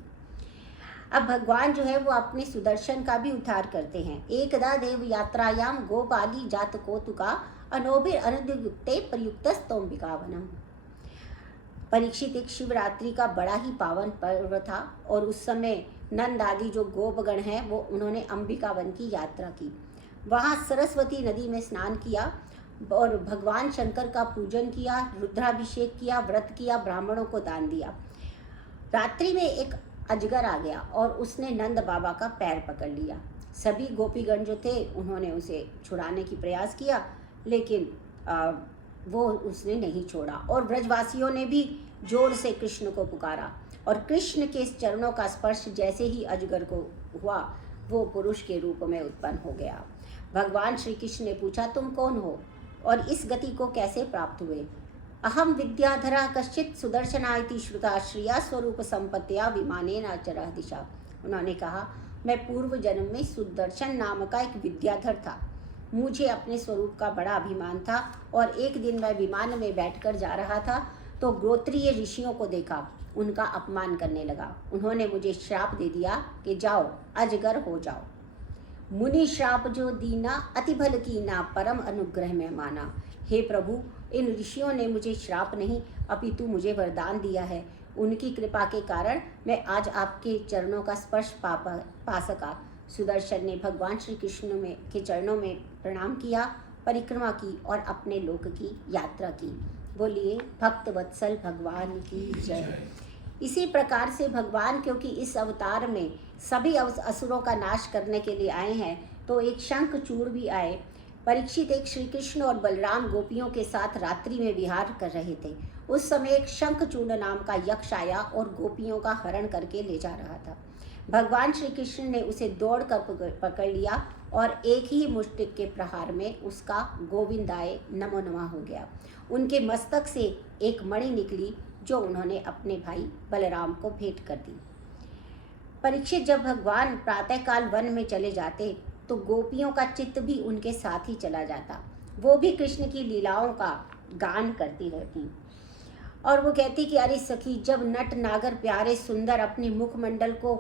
अब भगवान जो है वो अपने सुदर्शन का भी उद्धार करते हैं। एकदा देव यात्रायाम गोपाली जात कौतुका अनोभिर अनुद्युक्ते प्रयुक्तस्तोम्बिका वनम। परीक्षित, एक शिवरात्रि का बड़ा ही पावन पर्व था और उस समय नंद आदि जो गोपगण हैं वो उन्होंने अंबिका वन की यात्रा की। वहाँ सरस्वती नदी में स्नान किया और भगवान शंकर का पूजन किया, रुद्राभिषेक किया, व्रत किया, ब्राह्मणों को दान दिया। रात्रि में एक अजगर आ गया और उसने नंद बाबा का पैर पकड़ लिया। सभी गोपीगण जो थे उन्होंने उसे छुड़ाने की प्रयास किया, लेकिन वो उसने नहीं छोड़ा। और ब्रजवासियों ने भी जोर से कृष्ण को पुकारा और कृष्ण के चरणों का स्पर्श जैसे ही अजगर को हुआ, वो पुरुष के रूप में उत्पन्न हो गया। भगवान श्री कृष्ण ने पूछा, तुम कौन हो और इस गति को कैसे प्राप्त हुए? अहम विद्याधरा कश्चित सुदर्शना इति श्रुता श्रिया स्वरूप संपत्तिया विमानेन अचरः दिशा। उन्होंने कहा, मैं पूर्व जन्म में सुदर्शन नाम का एक विद्याधर था। मुझे अपने स्वरूप का बड़ा अभिमान था और एक दिन मैं विमान में बैठकर जा रहा था तो गोत्रीय ऋषियों को देखा, उनका अपमान करने लगा। उन्होंने मुझे श्राप दे दिया कि जाओ अजगर हो जाओ। मुनि श्राप जो दीना अति भल कीना परम अनुग्रह में माना। हे प्रभु, इन ऋषियों ने मुझे श्राप नहीं अपितु मुझे वरदान दिया है। उनकी कृपा के कारण मैं आज आपके चरणों का स्पर्श पा सका। सुदर्शन ने भगवान श्री कृष्ण के चरणों में प्रणाम किया, परिक्रमा की और अपने लोक की यात्रा की। बोलिए भक्त वत्सल भगवान की जय। इसी प्रकार से भगवान, क्योंकि इस अवतार में सभी असुरों का नाश करने के लिए आए हैं, तो एक शंखचूड़ भी आए। परीक्षित, एक श्री कृष्ण और बलराम गोपियों के साथ रात्रि में विहार कर रहे थे। उस समय एक शंखचूड़ नाम का यक्ष आया और गोपियों का हरण करके ले जा रहा था। भगवान श्री कृष्ण ने उसे दौड़कर पकड़ लिया और एक ही मुष्टिक के प्रहार में उसका गोविंदाय नमो नमः हो गया। उनके मस्तक से एक मणि निकली जो उन्होंने अपने भाई बलराम को भेंट कर दी। परीक्षित, जब भगवान प्रातःकाल वन में चले जाते तो गोपियों का चित्त भी उनके साथ ही चला जाता। वो भी कृष्ण की लीलाओं का गान करती रहती और वो कहती कि अरे सखी, जब नट नागर प्यारे सुंदर अपने मुखमंडल को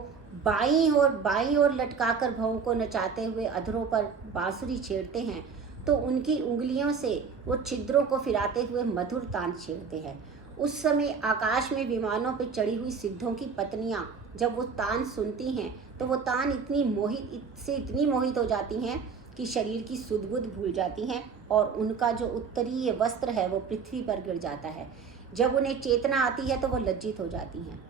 बाईं ओर लटकाकर भवों को नचाते हुए अधरों पर बांसुरी छेड़ते हैं तो उनकी उंगलियों से वो छिद्रों को फिराते हुए मधुर तान छेड़ते हैं। उस समय आकाश में विमानों पर चढ़ी हुई सिद्धों की पत्नियां जब वो तान सुनती हैं तो वो तान इतनी मोहित हो जाती हैं कि शरीर की सुध बुध भूल जाती हैं और उनका जो उत्तरीय वस्त्र है वो पृथ्वी पर गिर जाता है। जब उन्हें चेतना आती है तो वो लज्जित हो जाती हैं।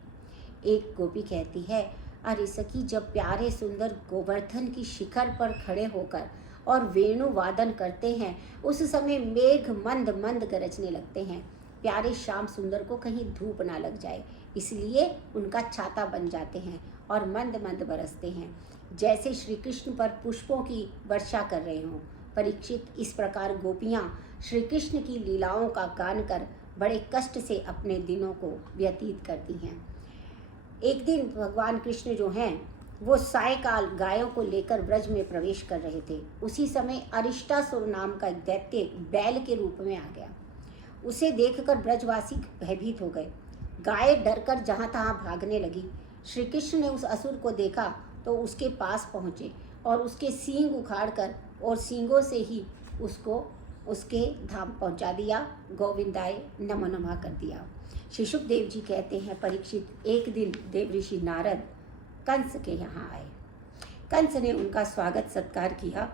एक गोपी कहती है, अरे सखी, जब प्यारे सुंदर गोवर्धन की शिखर पर खड़े होकर और वेणु वादन करते हैं उस समय मेघ मंद मंद गरजने लगते हैं। प्यारे श्याम सुंदर को कहीं धूप ना लग जाए इसलिए उनका छाता बन जाते हैं और मंद मंद बरसते हैं, जैसे श्री कृष्ण पर पुष्पों की वर्षा कर रहे हों। परीक्षित, इस प्रकार गोपियाँ श्री कृष्ण की लीलाओं का गान कर बड़े कष्ट से अपने दिनों को व्यतीत करती हैं। एक दिन भगवान कृष्ण जो हैं वो सायकाल गायों को लेकर ब्रज में प्रवेश कर रहे थे। उसी समय अरिष्टासुर नाम का एक दैत्य बैल के रूप में आ गया। उसे देखकर ब्रजवासी भयभीत हो गए। गाय डरकर जहाँ तहाँ भागने लगी। श्री कृष्ण ने उस असुर को देखा तो उसके पास पहुँचे और उसके सींग उखाड़कर और सींगों से ही उसको उसके धाम पहुंचा दिया, गोविंदाय नमो नमः कर दिया। श्री सुखदेव जी कहते हैं, परीक्षित, एक दिन देव ऋषि नारद कंस के यहाँ आए। कंस ने उनका स्वागत सत्कार किया।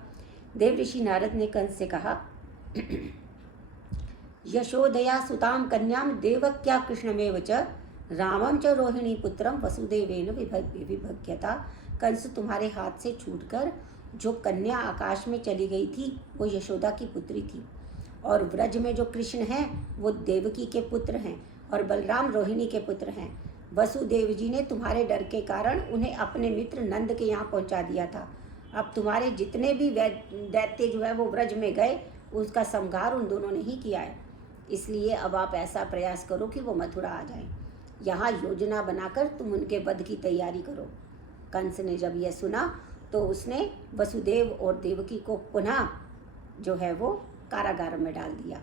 देव ऋषि नारद ने कंस से कहा, यशोदया सुताम कन्याम देवक्या कृष्णमेव च रामम च रोहिणी पुत्रम वसुदेवेन विभज्यता। कंस, तुम्हारे हाथ से छूटकर जो कन्या आकाश में चली गई थी वो यशोदा की पुत्री थी और व्रज में जो कृष्ण हैं वो देवकी के पुत्र हैं और बलराम रोहिणी के पुत्र हैं। वसुदेव जी ने तुम्हारे डर के कारण उन्हें अपने मित्र नंद के यहाँ पहुँचा दिया था। अब तुम्हारे जितने भी दैत्य जो है वो व्रज में गए उसका संहार उन दोनों ने ही किया है। इसलिए अब आप ऐसा प्रयास करो कि वो मथुरा आ जाएं। यहाँ योजना बनाकर तुम उनके वध की तैयारी करो। कंस ने जब यह सुना तो उसने वसुदेव और देवकी को पुनः जो है वो कारागार में डाल दिया।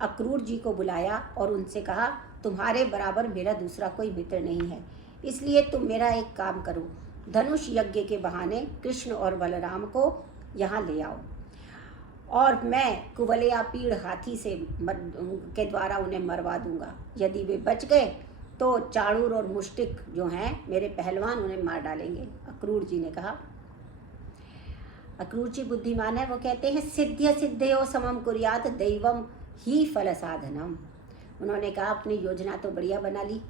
अक्रूर जी को बुलाया और उनसे कहा, तुम्हारे बराबर मेरा दूसरा कोई मित्र नहीं है, इसलिए तुम मेरा एक काम करो, धनुष यज्ञ के बहाने कृष्ण और बलराम को यहाँ ले आओ और मैं कुवलया पीड़ हाथी से के द्वारा उन्हें मरवा दूंगा। यदि वे बच गए तो चाणूर और मुष्टिक जो हैं मेरे पहलवान उन्हें मार डालेंगे। अक्रूर जी ने कहा। अक्रूर जी बुद्धिमान है, वो कहते हैं, सिद्ध्य सिद्धयो समम कुर्यात दैवम ही फल साधनम। उन्होंने कहा, अपनी योजना तो बढ़िया बना ली,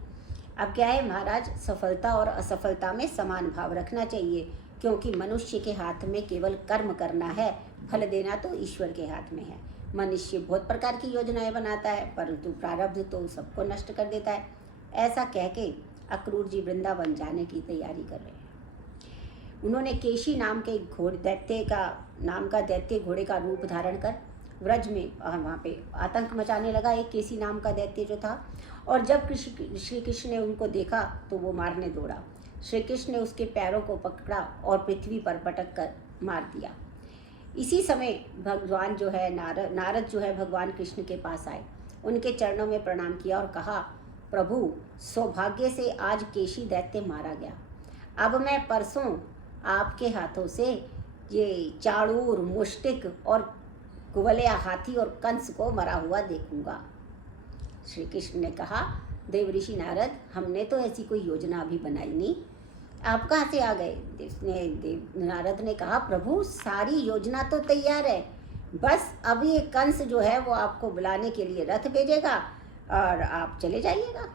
अब क्या है महाराज, सफलता और असफलता में समान भाव रखना चाहिए, क्योंकि मनुष्य के हाथ में केवल कर्म करना है, फल देना तो ईश्वर के हाथ में है। मनुष्य बहुत प्रकार की योजनाएं बनाता है परंतु प्रारब्ध तो सबको नष्ट कर देता है। ऐसा कह के अक्रूर जी वृंदावन जाने की तैयारी कर रहे हैं। उन्होंने केशी नाम के दैत्य घोड़े का रूप धारण कर व्रज में वहाँ पे आतंक मचाने लगा, एक केसी नाम का दैत्य जो था। और जब श्री कृष्ण ने उनको देखा तो वो मारने दौड़ा। श्री कृष्ण ने उसके पैरों को पकड़ा और पृथ्वी पर पटक कर मार दिया। इसी समय भगवान जो है नारद जो है भगवान कृष्ण के पास आए, उनके चरणों में प्रणाम किया और कहा, प्रभु, सौभाग्य से आज केशी दैत्य मारा गया। अब मैं परसों आपके हाथों से ये चाणूर, मुष्टिक और कुवलया हाथी और कंस को मरा हुआ देखूंगा। श्री कृष्ण ने कहा, देव ऋषि नारद, हमने तो ऐसी कोई योजना अभी बनाई नहीं, आप कहाँ से आ गए? नारद ने कहा, प्रभु, सारी योजना तो तैयार है, बस अभी एक कंस जो है वो आपको बुलाने के लिए रथ भेजेगा और आप चले जाइएगा।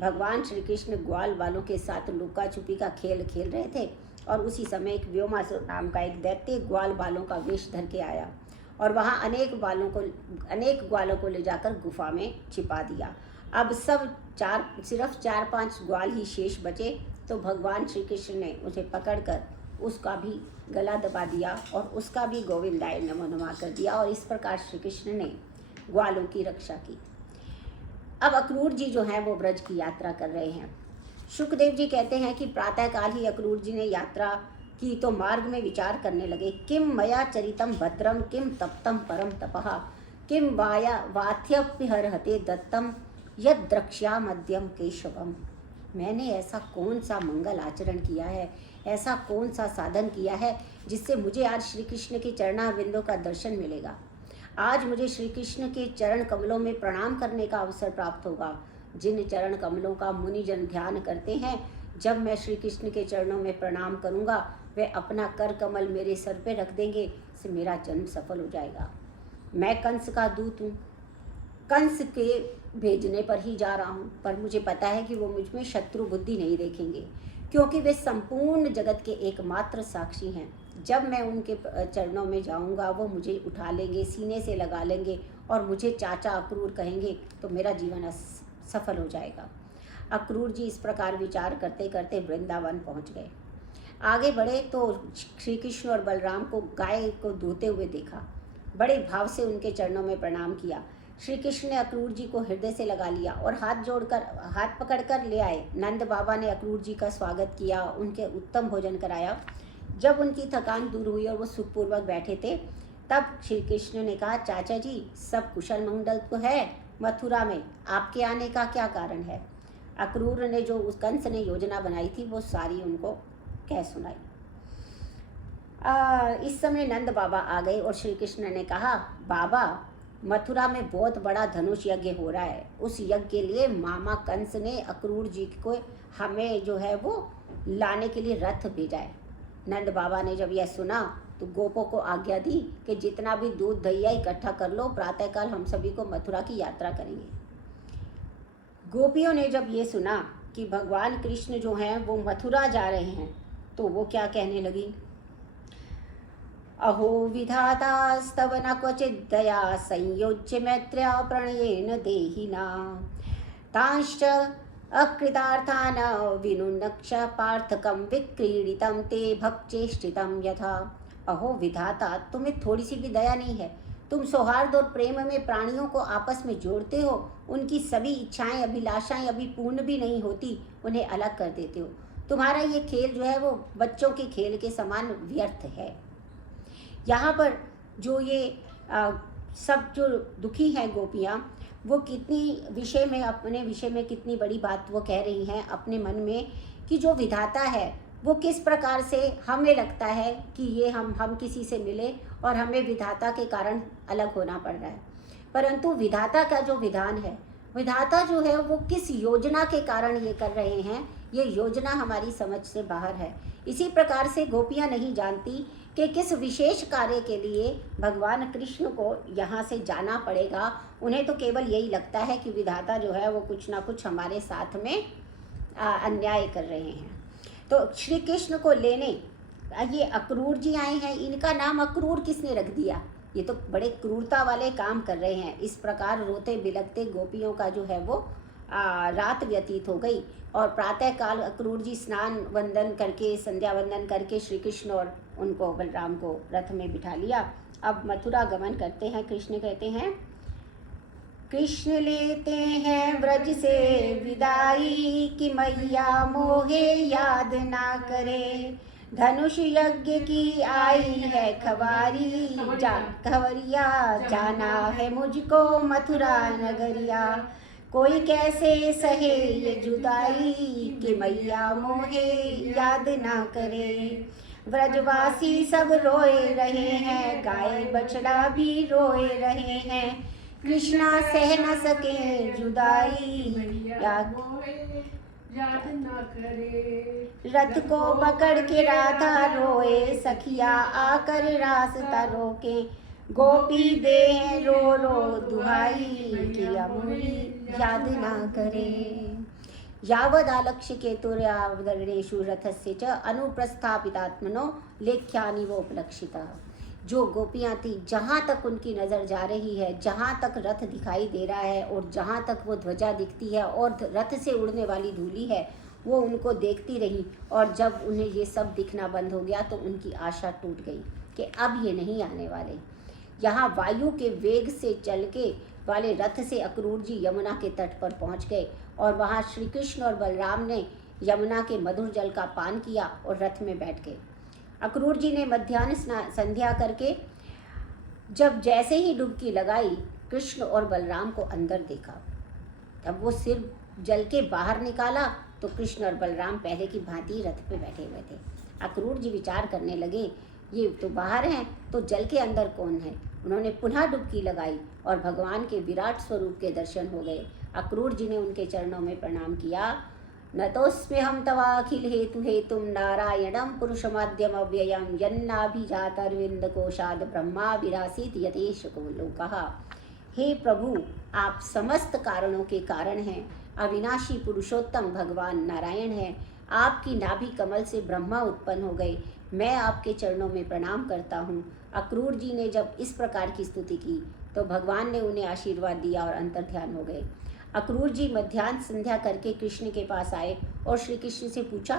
भगवान श्री कृष्ण ग्वाल वालों के साथ लुका छुपी का खेल खेल रहे थे और उसी समय एक व्योमासुर नाम का एक दैत्य ग्वाल बालों का वेश धर के आया और वहाँ अनेक ग्वालों को ले जाकर गुफा में छिपा दिया। अब सब सिर्फ 4-5 ग्वाल ही शेष बचे तो भगवान श्री कृष्ण ने उसे पकड़कर उसका भी गला दबा दिया और उसका भी गोविंदाय नमो नमः कर दिया, और इस प्रकार श्री कृष्ण ने ग्वालों की रक्षा की। अब अक्रूर जी जो हैं वो ब्रज की यात्रा कर रहे हैं। शुकदेव जी कहते हैं कि प्रातःकाल ही अक्रूर जी ने यात्रा की तो मार्ग में विचार करने लगे, किम मया चरितम भद्रम किम तप्तम परम तपः किम वाया वाथ्यप्यहरहते दत्तम यद द्रक्ष्या मध्यम केशवम। मैंने ऐसा कौन सा मंगल आचरण किया है, ऐसा कौन सा साधन किया है जिससे मुझे आज श्री कृष्ण के चरणारविंदों का दर्शन मिलेगा। आज मुझे श्री कृष्ण के चरण कमलों में प्रणाम करने का अवसर प्राप्त होगा। जिन चरण कमलों का मुनिजन ध्यान करते हैं, जब मैं श्री कृष्ण के चरणों में प्रणाम करूंगा, वे अपना कर कमल मेरे सर पे रख देंगे, इससे मेरा जन्म सफल हो जाएगा। मैं कंस का दूत हूँ, कंस के भेजने पर ही जा रहा हूँ, पर मुझे पता है कि वो मुझ में शत्रु बुद्धि नहीं देखेंगे, क्योंकि वे संपूर्ण जगत के एकमात्र साक्षी हैं। जब मैं उनके चरणों में जाऊंगा, वो मुझे उठा लेंगे, सीने से लगा लेंगे और मुझे चाचा अक्रूर कहेंगे, तो मेरा जीवन सफल हो जाएगा। अक्रूर जी इस प्रकार विचार करते करते वृंदावन पहुंच गए। आगे बढ़े तो श्री कृष्ण और बलराम को गाय को धोते हुए देखा। बड़े भाव से उनके चरणों में प्रणाम किया। श्री कृष्ण ने अक्रूर जी को हृदय से लगा लिया और हाथ पकड़कर ले आए। नंद बाबा ने अक्रूर जी का स्वागत किया, उनके उत्तम भोजन कराया। जब उनकी थकान दूर हुई और वो सुखपूर्वक बैठे थे, तब श्री कृष्ण ने कहा, चाचा जी सब कुशल मंगल तो है, मथुरा में आपके आने का क्या कारण है। अक्रूर ने जो उस कंस ने योजना बनाई थी वो सारी उनको कह सुनाई। इस समय नंद बाबा आ गए और श्री कृष्ण ने कहा, बाबा मथुरा में बहुत बड़ा धनुष यज्ञ हो रहा है, उस यज्ञ के लिए मामा कंस ने अक्रूर जी को हमें जो है वो लाने के लिए रथ भेजा है। नंद बाबा ने जब यह सुना तो गोपों को आज्ञा दी कि जितना भी दूध दहिया इकट्ठा कर लो, प्रातःकाल हम सभी को मथुरा की यात्रा करेंगे। गोपियों ने जब ये सुना कि भगवान कृष्ण जो हैं वो मथुरा जा रहे हैं, तो वो क्या कहने लगी, अहो विधातास्तव न क्वचित् दया संयोज्य मैत्र्या प्रणयेन देहिना तांश्च अकृतार्थान विनुनक्ष पार्थकं विक्रीडितं ते भक्चेष्टितं यथा। अहो विधाता, तुम्हें थोड़ी सी भी दया नहीं है। तुम सौहार्द और प्रेम में प्राणियों को आपस में जोड़ते हो, उनकी सभी इच्छाएं अभिलाषाएं अभी पूर्ण भी नहीं होती, उन्हें अलग कर देते हो। तुम्हारा ये खेल जो है वो बच्चों के खेल के समान व्यर्थ है। यहाँ पर जो ये सब जो दुखी हैं गोपियाँ, वो कितनी विषय में अपने विषय में कितनी बड़ी बात वो कह रही हैं अपने मन में, कि जो विधाता है वो किस प्रकार से हमें लगता है कि ये हम किसी से मिले और हमें विधाता के कारण अलग होना पड़ रहा है, परंतु विधाता का जो विधान है, विधाता जो है वो किस योजना के कारण ये कर रहे हैं, ये योजना हमारी समझ से बाहर है। इसी प्रकार से गोपियाँ नहीं जानती कि किस विशेष कार्य के लिए भगवान कृष्ण को यहाँ से जाना पड़ेगा। उन्हें तो केवल यही लगता है कि विधाता जो है वो कुछ ना कुछ हमारे साथ में अन्याय कर रहे हैं। तो श्री कृष्ण को लेने ये अक्रूर जी आए हैं। इनका नाम अक्रूर किसने रख दिया? ये तो बड़े क्रूरता वाले काम कर रहे हैं। इस प्रकार रोते बिलखते गोपियों का जो है वो रात व्यतीत हो गई और प्रातःकाल अक्रूर जी स्नान वंदन करके, संध्या वंदन करके श्री कृष्ण और उनको बलराम को रथ में बिठा लिया। अब मथुरा गमन करते हैं। कृष्ण कहते हैं, कृष्ण लेते हैं व्रज से विदाई कि मैया मोहे याद ना करे। धनुष यज्ञ की आई है खबरिया, जाना है मुझको मथुरा नगरिया। कोई कैसे सहे ये जुदाई कि मैया मोहे याद ना करे। व्रजवासी सब रोए रहे हैं, गाय बछड़ा भी रोए रहे हैं। कृष्णा सह न सके जुदाई, याद ना करे। रथ को पकड़ के राधा रोए, सखिया आकर रास्ता रोके। गोपी दे रो रो दुहाई कि अमुरी याद ना करे। यावद आलक्ष्य केतुर्यावदरणेषु रथस्य च अनुप्रस्थापितात्मनो लेख्यानि वोपलक्षिता। जो गोपियाँ थी, जहाँ तक उनकी नज़र जा रही है, जहाँ तक रथ दिखाई दे रहा है और जहाँ तक वो ध्वजा दिखती है और रथ से उड़ने वाली धूली है, वो उनको देखती रही और जब उन्हें ये सब दिखना बंद हो गया तो उनकी आशा टूट गई कि अब ये नहीं आने वाले। यहाँ वायु के वेग से चल के वाले रथ से अक्रूर जी यमुना के तट पर पहुँच गए और वहाँ श्री कृष्ण और बलराम ने यमुना के मधुर जल का पान किया और रथ में बैठ गए। अक्रूर जी ने मध्याह्न संध्या करके जब जैसे ही डुबकी लगाई, कृष्ण और बलराम को अंदर देखा। तब वो सिर जल के बाहर निकाला तो कृष्ण और बलराम पहले की भांति रथ पे बैठे हुए थे। अक्रूर जी विचार करने लगे, ये तो बाहर हैं तो जल के अंदर कौन है। उन्होंने पुनः डुबकी लगाई और भगवान के विराट स्वरूप के दर्शन हो गए। अक्रूर जी ने उनके चरणों में प्रणाम किया। नतोस्मे हम तवाखिल हेतु हेतुम नारायणम पुरुषमाद्यम अव्ययम यन्नाभिजातर्विंद कोशाद ब्रह्मा विरासित यतेश को लोकहा। हे प्रभु, आप समस्त कारणों के कारण हैं, अविनाशी पुरुषोत्तम भगवान नारायण हैं। आपकी नाभि कमल से ब्रह्मा उत्पन्न हो गए। मैं आपके चरणों में प्रणाम करता हूँ। अक्रूर जी ने जब इस प्रकार की स्तुति की तो भगवान ने उन्हें आशीर्वाद दिया और अंतर्ध्यान हो गए। अक्रूर जी मध्याह्न संध्या करके कृष्ण के पास आए और श्री कृष्ण से पूछा,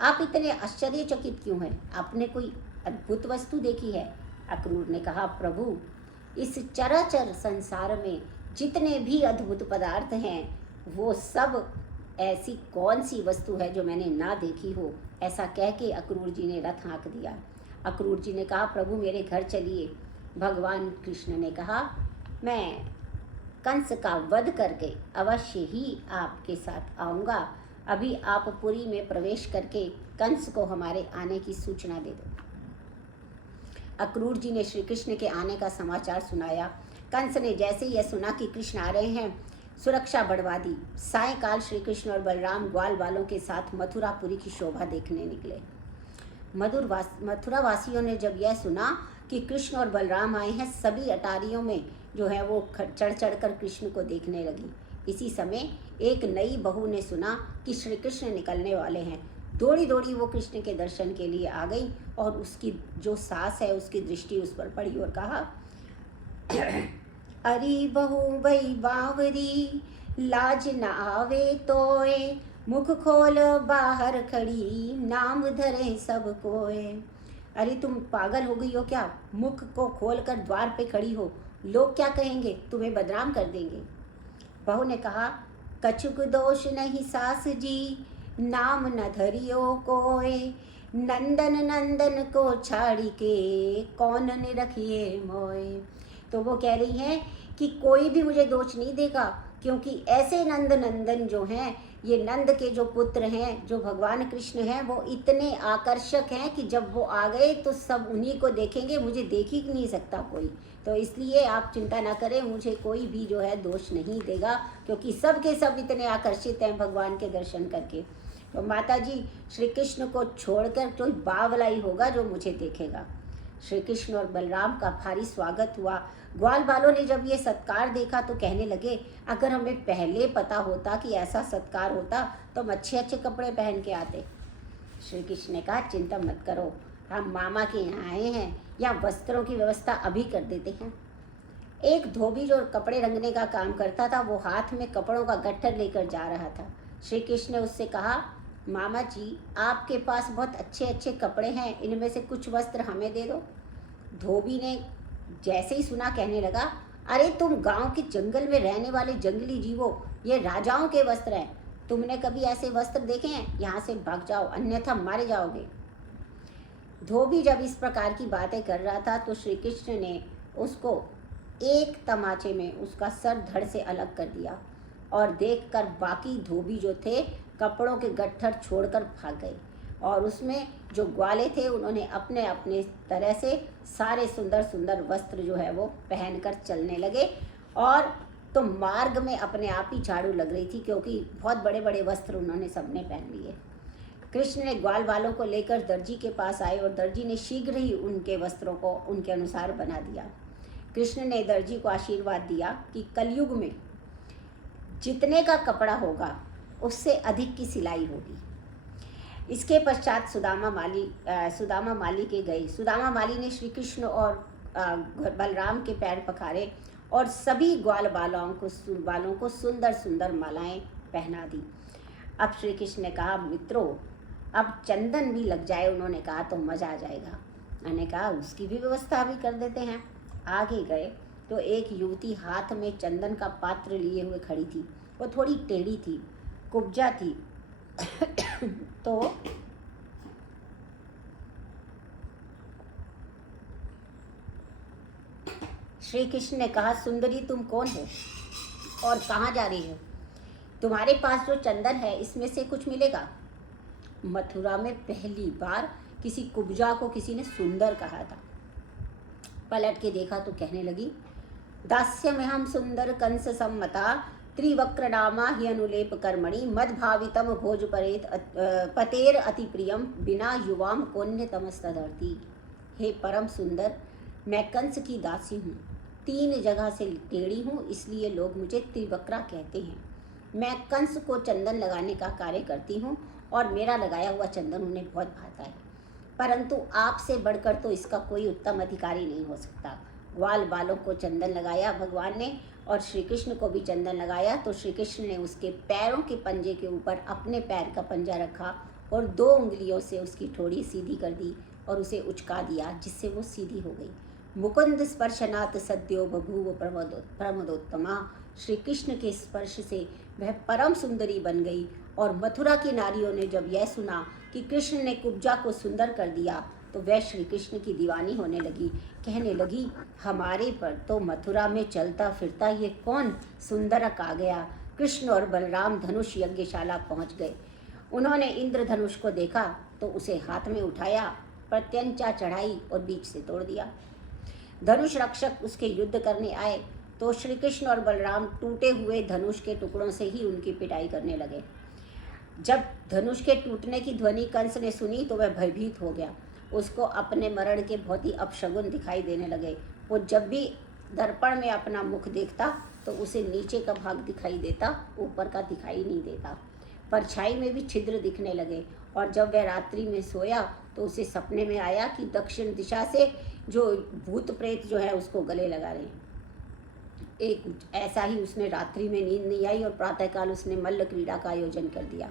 आप इतने आश्चर्यचकित क्यों हैं? आपने कोई अद्भुत वस्तु देखी है? अक्रूर ने कहा, प्रभु, इस चराचर संसार में जितने भी अद्भुत पदार्थ हैं वो सब ऐसी कौन सी वस्तु है जो मैंने ना देखी हो। ऐसा कह के अक्रूर जी ने रथ हाँक दिया। अक्रूर जी ने कहा, प्रभु मेरे घर चलिए। भगवान कृष्ण ने कहा, मैं कंस का वध करके अवश्य ही आपके साथ आऊँगा। अभी आप पुरी में प्रवेश करके कंस को हमारे आने की सूचना दे दो। अक्रूर जी ने श्री कृष्ण के आने का समाचार सुनाया। कंस ने जैसे यह सुना कि कृष्ण आ रहे हैं, सुरक्षा बढ़वा दी। सायंकाल श्री कृष्ण और बलराम ग्वाल वालों के साथ मथुरापुरी की शोभा देखने निकले। मथुरा वासियों ने जब यह सुना कि कृष्ण और बलराम आए हैं, सभी अटारियों में जो है वो चढ़ चढ़ कर कृष्ण को देखने लगी। इसी समय एक नई बहू ने सुना कि श्री कृष्ण निकलने वाले हैं। दौड़ी दौड़ी वो कृष्ण के दर्शन के लिए आ गई और उसकी जो सास है उसकी दृष्टि उस पर पड़ी और कहा, अरे बहू बई बावरी, लाज न आवे तोए, मुख खोल बाहर खड़ी, नाम धरे सब कोए। अरे तुम पागल हो गई हो क्या? मुख को खोलकर द्वार पे खड़ी हो, लोग क्या कहेंगे? तुम्हें बदनाम कर देंगे। बहू ने कहा, कछुक दोष नहीं सास जी, नाम न धरियो कोय, नंदन नंदन को छाड़ी के, कौन ने रखिए मोय। तो वो कह रही हैं कि कोई भी मुझे दोष नहीं देगा, क्योंकि ऐसे नंद नंदन जो हैं, ये नंद के जो पुत्र हैं, जो भगवान कृष्ण हैं, वो इतने आकर्षक हैं कि जब वो आ गए तो सब उन्हीं को देखेंगे, मुझे देख ही नहीं सकता कोई। तो इसलिए आप चिंता ना करें, मुझे कोई भी जो है दोष नहीं देगा, क्योंकि सब के सब इतने आकर्षित हैं भगवान के दर्शन करके। तो माता जी, श्री कृष्ण को छोड़कर कोई बावला ही होगा जो मुझे देखेगा। श्री कृष्ण और बलराम का भारी स्वागत हुआ। ग्वाल बालों ने जब ये सत्कार देखा तो कहने लगे, अगर हमें पहले पता होता कि ऐसा सत्कार होता तो हम अच्छे अच्छे कपड़े पहन के आते। श्री कृष्ण ने कहा, चिंता मत करो, हम मामा के यहाँ आए हैं, या वस्त्रों की व्यवस्था अभी कर देते हैं। एक धोबी जो कपड़े रंगने का काम करता था, वो हाथ में कपड़ों का गट्ठर लेकर जा रहा था। श्री कृष्ण ने उससे कहा, मामा जी, आपके पास बहुत अच्छे अच्छे कपड़े हैं, इनमें से कुछ वस्त्र हमें दे दो। धोबी ने जैसे ही सुना कहने लगा, अरे तुम गांव के जंगल में रहने वाले जंगली जीवो, ये राजाओं के वस्त्र हैं, तुमने कभी ऐसे वस्त्र देखे हैं? यहाँ से भाग जाओ, अन्यथा मारे जाओगे। धोबी जब इस प्रकार की बातें कर रहा था तो श्री कृष्ण ने उसको एक तमाचे में उसका सर धड़ से अलग कर दिया और देखकर बाकी धोबी जो थे कपड़ों के गट्ठर छोड़कर भाग गए, और उसमें जो ग्वाले थे उन्होंने अपने अपने तरह से सारे सुंदर सुंदर वस्त्र जो है वो पहनकर चलने लगे। और तो मार्ग में अपने आप ही झाड़ू लग रही थी, क्योंकि बहुत बड़े बड़े वस्त्र उन्होंने सबने पहन लिए। कृष्ण ने ग्वाल वालों को लेकर दर्जी के पास आए और दर्जी ने शीघ्र ही उनके वस्त्रों को उनके अनुसार बना दिया। कृष्ण ने दर्जी को आशीर्वाद दिया कि कलयुग में जितने का कपड़ा होगा उससे अधिक की सिलाई होगी। इसके पश्चात सुदामा माली के गए। सुदामा माली ने श्री कृष्ण और बलराम के पैर पखारे और सभी ग्वाल बालों को सुंदर सुंदर मालाएं पहना दी। अब श्री कृष्ण ने कहा, मित्रों अब चंदन भी लग जाए, उन्होंने कहा तो मज़ा आ जाएगा। मैंने कहा उसकी भी व्यवस्था भी कर देते हैं। आगे गए तो एक युवती हाथ में चंदन का पात्र लिए हुए खड़ी थी। वो थोड़ी टेढ़ी थी, कुब्जा थी। तो श्री कृष्ण ने कहा, सुंदरी तुम कौन हो और कहाँ जा रही हो? तुम्हारे पास जो चंदन है इसमें से कुछ मिलेगा? मथुरा में पहली बार किसी कुब्जा को किसी ने सुंदर कहा था। पलट के देखा तो कहने लगी, दास्य में हम सुंदर कंस सम्मता त्रिवक्र नामा ही अनुलेप कर्मणि मद भावितम भोज परेत पतेर अति प्रियम बिना युवाम कोन्य तमस्तधरती। हे परम सुंदर, मैं कंस की दासी हूँ, 3 जगह से टेढ़ी हूँ, इसलिए लोग मुझे त्रिवक्रा कहते हैं। मैं कंस को चंदन लगाने का कार्य करती हूँ और मेरा लगाया हुआ चंदन उन्हें बहुत भाता है, परंतु आपसे बढ़कर तो इसका कोई उत्तम अधिकारी नहीं हो सकता। ग्वाल बालों को चंदन लगाया भगवान ने और श्री कृष्ण को भी चंदन लगाया। तो श्री कृष्ण ने उसके पैरों के पंजे के ऊपर अपने पैर का पंजा रखा और 2 उंगलियों से उसकी ठोड़ी सीधी कर दी और उसे उचका दिया, जिससे वो सीधी हो गई। मुकुंद स्पर्शनाथ सद्यो बभूव प्रमदोत्तमा। श्री कृष्ण के स्पर्श से वह परम सुंदरी बन गई। और मथुरा की नारियों ने जब यह सुना कि कृष्ण ने कुब्जा को सुंदर कर दिया तो वह श्री कृष्ण की दीवानी होने लगी। कहने लगी, हमारे पर तो मथुरा में चलता फिरता ये कौन सुंदरक आ गया। कृष्ण और बलराम धनुष यज्ञशाला पहुंच गए। उन्होंने इंद्र धनुष को देखा तो उसे हाथ में उठाया, प्रत्यंचा चढ़ाई और बीच से तोड़ दिया। धनुष रक्षक उसके युद्ध करने आए तो श्री कृष्ण और बलराम टूटे हुए धनुष के टुकड़ों से ही उनकी पिटाई करने लगे। जब धनुष के टूटने की ध्वनि कंस ने सुनी तो वह भयभीत हो गया। उसको अपने मरण के बहुत ही अपशगुन दिखाई देने लगे। वो जब भी दर्पण में अपना मुख देखता तो उसे नीचे का भाग दिखाई देता, ऊपर का दिखाई नहीं देता। परछाई में भी छिद्र दिखने लगे और जब वह रात्रि में सोया तो उसे सपने में आया कि दक्षिण दिशा से जो भूत प्रेत जो है उसको गले लगा रहे हैं। एक ऐसा ही उसने रात्रि में नींद नहीं आई और प्रातःकाल उसने मल्ल क्रीड़ा का आयोजन कर दिया।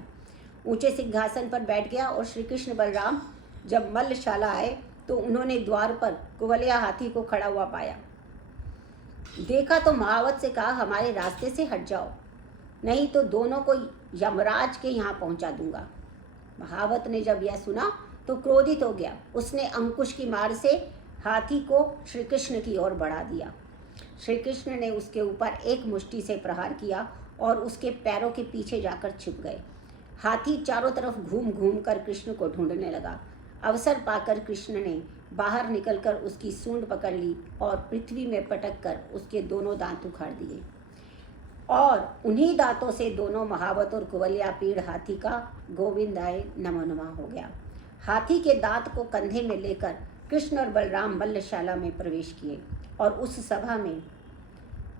ऊंचे सिंहासन पर बैठ गया और श्री कृष्ण बलराम जब मल्लशाला आए तो उन्होंने द्वार पर कुवलिया हाथी को खड़ा हुआ पाया। देखा तो महावत से कहा, हमारे रास्ते से हट जाओ, नहीं तो दोनों को यमराज के यहाँ पहुँचा दूंगा। महावत ने जब यह सुना तो क्रोधित हो गया। उसने अंकुश की मार से हाथी को श्री कृष्ण की ओर बढ़ा दिया। श्री कृष्ण ने उसके ऊपर एक मुष्टि से प्रहार किया और उसके पैरों के पीछे जाकर छिप गए। हाथी चारों तरफ घूम घूम कर कृष्ण को ढूंढने लगा। अवसर पाकर कृष्ण ने बाहर निकलकर उसकी सूंड पकड़ ली और पृथ्वी में पटक कर उसके दोनों दांत उखाड़ दिए और उन्हीं दांतों से दोनों महावत और कुवलिया पीड़ हाथी का गोविंदाय नमो नमः हो गया। हाथी के दांत को कंधे में लेकर कृष्ण और बलराम मल्लशाला में प्रवेश किए और उस सभा में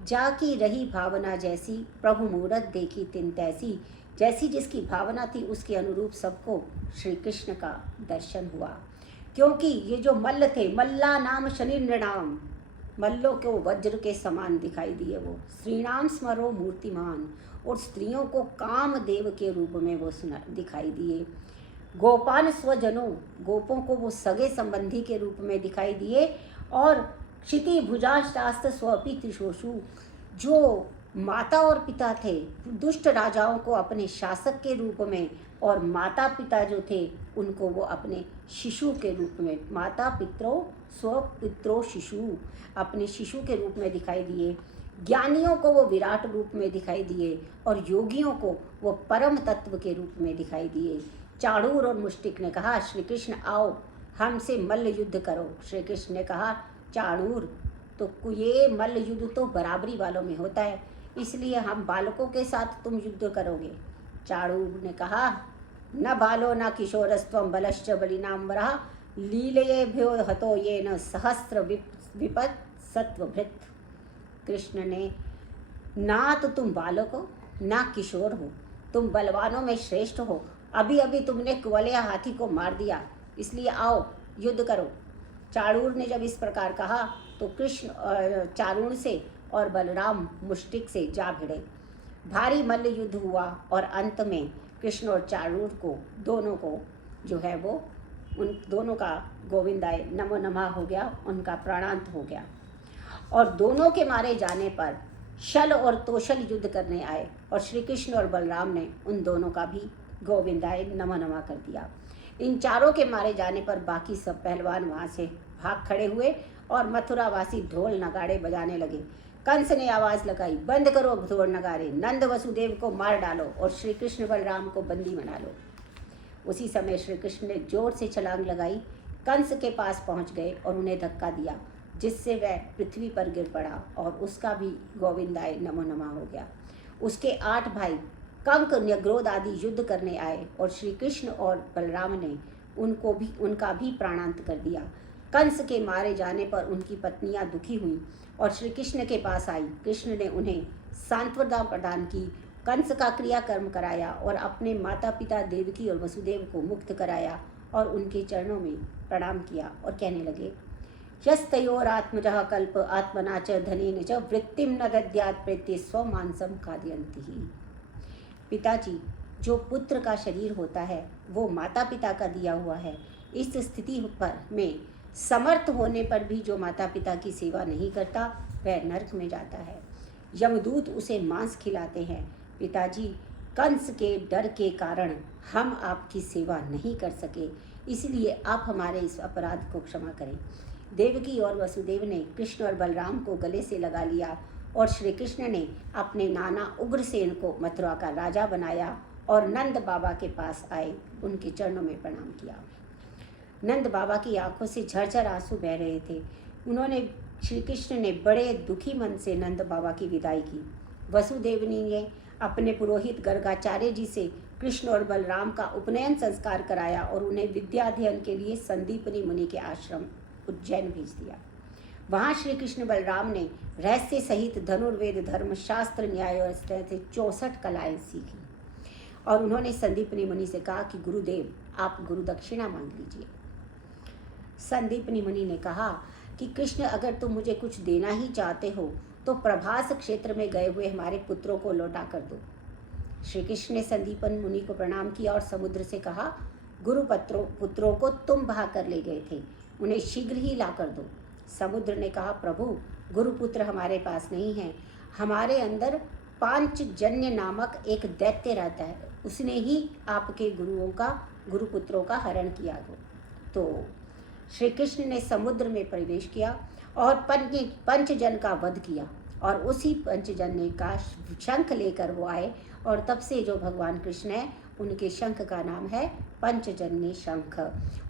जाकी रही भावना जैसी, प्रभु मूरत देखी तिन तैसी। जैसी जिसकी भावना थी उसके अनुरूप सबको श्री कृष्ण का दर्शन हुआ। क्योंकि ये जो मल्ल थे, मल्ला नाम शनि नृणाम, मल्लों को वज्र के समान दिखाई दिए। वो श्रीनाम स्मरो मूर्तिमान, और स्त्रियों को कामदेव के रूप में वो दिखाई दिए। गोपान स्वजनों, गोपों को वो सगे संबंधी के रूप में दिखाई दिए। और क्षिति भुजाष्टास्त स्वपि त्रिशोषु, जो माता और पिता थे दुष्ट राजाओं को अपने शासक के रूप में, और माता पिता जो थे उनको वो अपने शिशु के रूप में, माता पितरो स्वपित्रो शिशु, अपने शिशु के रूप में दिखाई दिए। ज्ञानियों को वो विराट रूप में दिखाई दिए और योगियों को वो परम तत्व के रूप में दिखाई दिए। चाणूर और मुष्टिक ने कहा, श्री कृष्ण आओ हमसे मल्ल युद्ध करो। श्री कृष्ण ने कहा, चाणूर तो ये मल्ल युद्ध तो बराबरी वालों में होता है, इसलिए हम बालकों के साथ तुम युद्ध करोगे। चाणूर ने कहा, न बालो न किशोरस्त्वं बलश्च बलिनाम्बरः लीलयेभ्यो हतो येन सहस्र विपद सत्वभृत। कृष्ण ने, ना तो तुम बालक हो ना किशोर हो, तुम बलवानों में श्रेष्ठ हो। अभी अभी तुमने कुवलिया हाथी को मार दिया, इसलिए आओ युद्ध करो। चाणूर ने जब इस प्रकार कहा तो कृष्ण चारुण से और बलराम मुष्टिक से जा भिड़े। भारी मल्ल युद्ध हुआ और अंत में कृष्ण और चारूर को दोनों को जो है वो उन दोनों का गोविंदाय नमो नमः हो गया, उनका प्राणांत हो गया। और दोनों के मारे जाने पर शल और तोशल युद्ध करने आए और श्री कृष्ण और बलराम ने उन दोनों का भी गोविंदाय नमो नमः कर दिया। इन चारों के मारे जाने पर बाकी सब पहलवान वहाँ से भाग खड़े हुए और मथुरावासी ढोल नगाड़े बजाने लगे। कंस ने आवाज़ लगाई, बंद करो ढोल नगाड़े, नंद वसुदेव को मार डालो और श्री कृष्ण बलराम को बंदी बना लो। उसी समय श्री कृष्ण ने जोर से छलांग लगाई, कंस के पास पहुंच गए और उन्हें धक्का दिया, जिससे वह पृथ्वी पर गिर पड़ा और उसका भी गोविंदाय नमो नमः हो गया। उसके 8 भाई कंक न्यग्रोध आदि युद्ध करने आए और श्री कृष्ण और बलराम ने उनका भी प्राणांत कर दिया। कंस के मारे जाने पर उनकी पत्नियां दुखी हुईं और श्री कृष्ण के पास आई। कृष्ण ने उन्हें सांत्वना प्रदान की, कंस का क्रियाकर्म कराया और अपने माता पिता देवकी और वसुदेव को मुक्त कराया और उनके चरणों में प्रणाम किया और कहने लगे, यस्तयोरात्मजः कल्प आत्मना च धनेन च वृत्तिं न दद्यात् प्रेत्य स्वमांसं खादयन्ति ही। पिताजी, जो पुत्र का शरीर होता है वो माता पिता का दिया हुआ है। इस स्थिति पर में समर्थ होने पर भी जो माता पिता की सेवा नहीं करता वह नरक में जाता है। यमदूत उसे मांस खिलाते हैं। पिताजी, कंस के डर के कारण हम आपकी सेवा नहीं कर सके, इसलिए आप हमारे इस अपराध को क्षमा करें। देवकी और वसुदेव ने कृष्ण और बलराम को गले से लगा लिया और श्री कृष्ण ने अपने नाना उग्रसेन को मथुरा का राजा बनाया और नंद बाबा के पास आए, उनके चरणों में प्रणाम किया। नंद बाबा की आंखों से झरझर आंसू बह रहे थे। श्री कृष्ण ने बड़े दुखी मन से नंद बाबा की विदाई की। वसुदेवनी ने अपने पुरोहित गर्गाचार्य जी से कृष्ण और बलराम का उपनयन संस्कार कराया और उन्हें विद्याध्ययन के लिए संदीपनी मुनि के आश्रम उज्जैन भेज दिया। वहाँ श्री कृष्ण बलराम ने रहस्य सहित धनुर्वेद, धर्म शास्त्र, न्याय और इस तरह से 64 कलाएं सीखी और उन्होंने संदीपनी मुनि से कहा कि गुरुदेव, आप गुरु दक्षिणा मांग लीजिए। संदीपनी मुनि ने कहा कि कृष्ण, अगर तुम मुझे कुछ देना ही चाहते हो तो प्रभास क्षेत्र में गए हुए हमारे पुत्रों को लौटा कर दो। श्री कृष्ण ने संदीपन मुनि को प्रणाम किया और समुद्र से कहा, गुरु पुत्रों को तुम बहा कर ले गए थे, उन्हें शीघ्र ही ला कर दो। समुद्र ने कहा, प्रभु, गुरुपुत्र हमारे पास नहीं है, हमारे अंदर पांचजन्य नामक एक दैत्य रहता है, उसने ही आपके गुरुपुत्रों का हरण किया हो। तो श्री कृष्ण ने समुद्र में प्रवेश किया और पंचजन का वध किया और उसी पंचजन ने का शंख लेकर वो आए और तब से जो भगवान कृष्ण है उनके शंख का नाम है पंचजन्य शंख।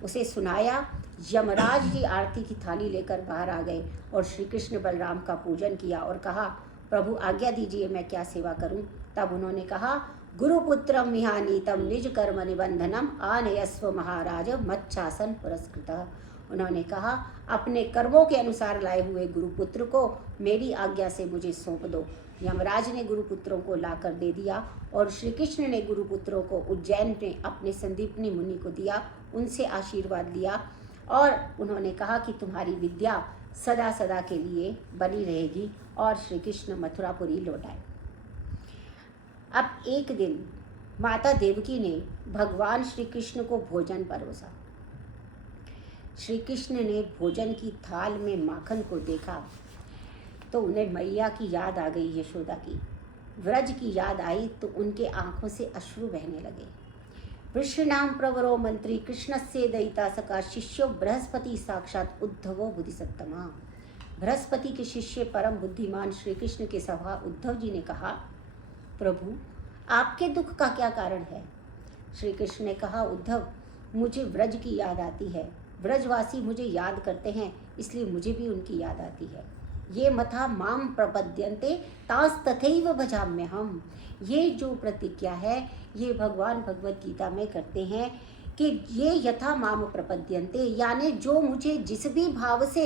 उसे सुनाया। यमराज जी आरती की थाली लेकर बाहर आ गए और श्री कृष्ण बलराम का पूजन किया और कहा, प्रभु आज्ञा दीजिए, मैं क्या सेवा करूं। तब उन्होंने कहा, गुरुपुत्रम मिहानीतम निज कर्म निबंधनम आनयस्व महाराज मच्छासन पुरस्कृतः। उन्होंने कहा, अपने कर्मों के अनुसार लाए हुए गुरुपुत्र को मेरी आज्ञा से मुझे सौंप दो। यमराज ने गुरुपुत्रों को लाकर दे दिया और श्री कृष्ण ने गुरुपुत्रों को उज्जैन में अपने संदीपनी मुनि को दिया, उनसे आशीर्वाद लिया और उन्होंने कहा कि तुम्हारी विद्या सदा सदा के लिए बनी रहेगी और श्री कृष्ण मथुरापुरी लौट आए। अब एक दिन माता देवकी ने भगवान श्री कृष्ण को भोजन परोसा। श्री कृष्ण ने भोजन की थाल में माखन को देखा तो उन्हें मैया की याद आ गई, यशोदा की। व्रज की याद आई तो उनके आंखों से अश्रु बहने लगे। वृषणाम प्रवरो मंत्री कृष्णस्य दयिता सका शिष्यो बृहस्पति साक्षात उद्धवो बुद्धिसत्तमा। बृहस्पति के शिष्य परम बुद्धिमान श्री कृष्ण के सभा उद्धव जी ने कहा, प्रभु आपके दुख का क्या कारण है। श्री कृष्ण ने कहा, उद्धव मुझे व्रज की याद आती है, व्रजवासी मुझे याद करते हैं इसलिए मुझे भी उनकी याद आती है। ये मथा माम प्रपद्यन्ते तास तथैव भजाम्यहम्। ये जो प्रतिज्ञा है ये भगवान भगवत गीता में करते हैं कि ये यथा माम प्रपद्यन्ते, यानी जो मुझे जिस भी भाव से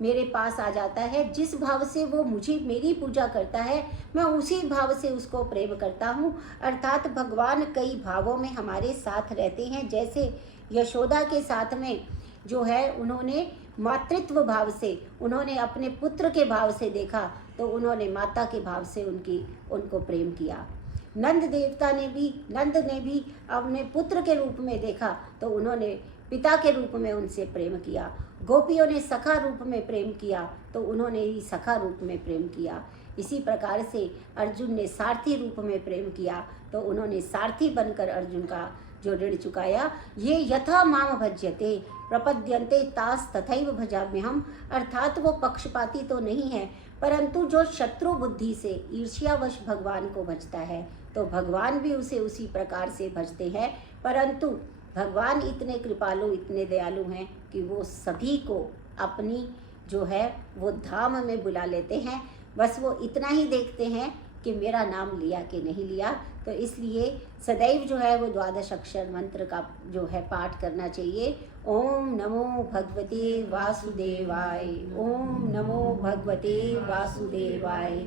मेरे पास आ जाता है, जिस भाव से वो मुझे मेरी पूजा करता है, मैं उसी भाव से उसको प्रेम करता हूँ। अर्थात भगवान कई भावों में हमारे साथ रहते हैं। जैसे यशोदा के साथ में जो है उन्होंने मातृत्व भाव से, उन्होंने अपने पुत्र के भाव से देखा तो उन्होंने माता के भाव से उनको प्रेम किया। नंद ने भी अपने पुत्र के रूप में देखा तो उन्होंने पिता के रूप में उनसे प्रेम किया। गोपियों ने सखा रूप में प्रेम किया तो उन्होंने ही सखा रूप में प्रेम किया। इसी प्रकार से अर्जुन ने सारथी रूप में प्रेम किया तो उन्होंने सारथी बनकर अर्जुन का जो ऋण चुकाया। ये यथा माम भज्यते प्रपद्यन्ते तास तथैव भजाम्यहम्, अर्थात वो पक्षपाती तो नहीं है, परंतु जो शत्रु बुद्धि से ईर्ष्यावश भगवान को भजता है तो भगवान भी उसे उसी प्रकार से भजते हैं। परंतु भगवान इतने कृपालु, इतने दयालु हैं कि वो सभी को अपनी जो है वो धाम में बुला लेते हैं। बस वो इतना ही देखते हैं कि मेरा नाम लिया कि नहीं लिया। तो इसलिए सदैव जो है वो 12 अक्षर मंत्र का जो है पाठ करना चाहिए। ओम नमो भगवते वासुदेवाय, ओम नमो भगवते वासुदेवाय,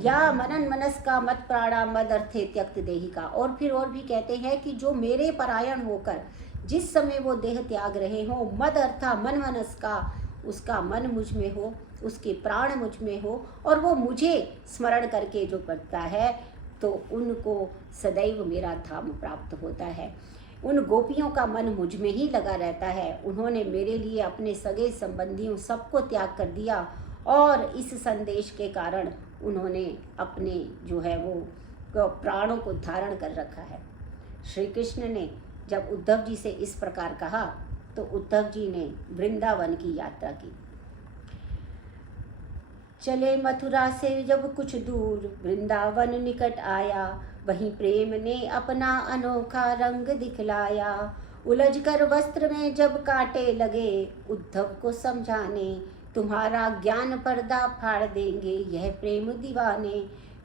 या मनन मनस का मत प्राणा मद अर्थे त्यक्त देही का। और फिर और भी कहते हैं कि जो मेरे परायण होकर जिस समय वो देह त्याग रहे हो, मद अर्था मन मनस का, उसका मन मुझ में हो, उसके प्राण मुझ में हो और वो मुझे स्मरण करके जो करता है तो उनको सदैव मेरा धाम प्राप्त होता है। उन गोपियों का मन मुझ में ही लगा रहता है। उन्होंने मेरे लिए अपने सगे संबंधियों सबको त्याग कर दिया और इस संदेश के कारण उन्होंने अपने जो है वो प्राणों को धारण कर रखा है। श्री कृष्ण ने जब उद्धव जी से इस प्रकार कहा तो उद्धव जी ने वृंदावन की यात्रा की। चले मथुरा से जब कुछ दूर, वृंदावन निकट आया, वहीं प्रेम ने अपना अनोखा रंग दिखलाया। उलझकर वस्त्र में जब कांटे लगे, उद्धव को समझाने, तुम्हारा ज्ञान पर्दा फाड़ देंगे यह प्रेम दीवाने,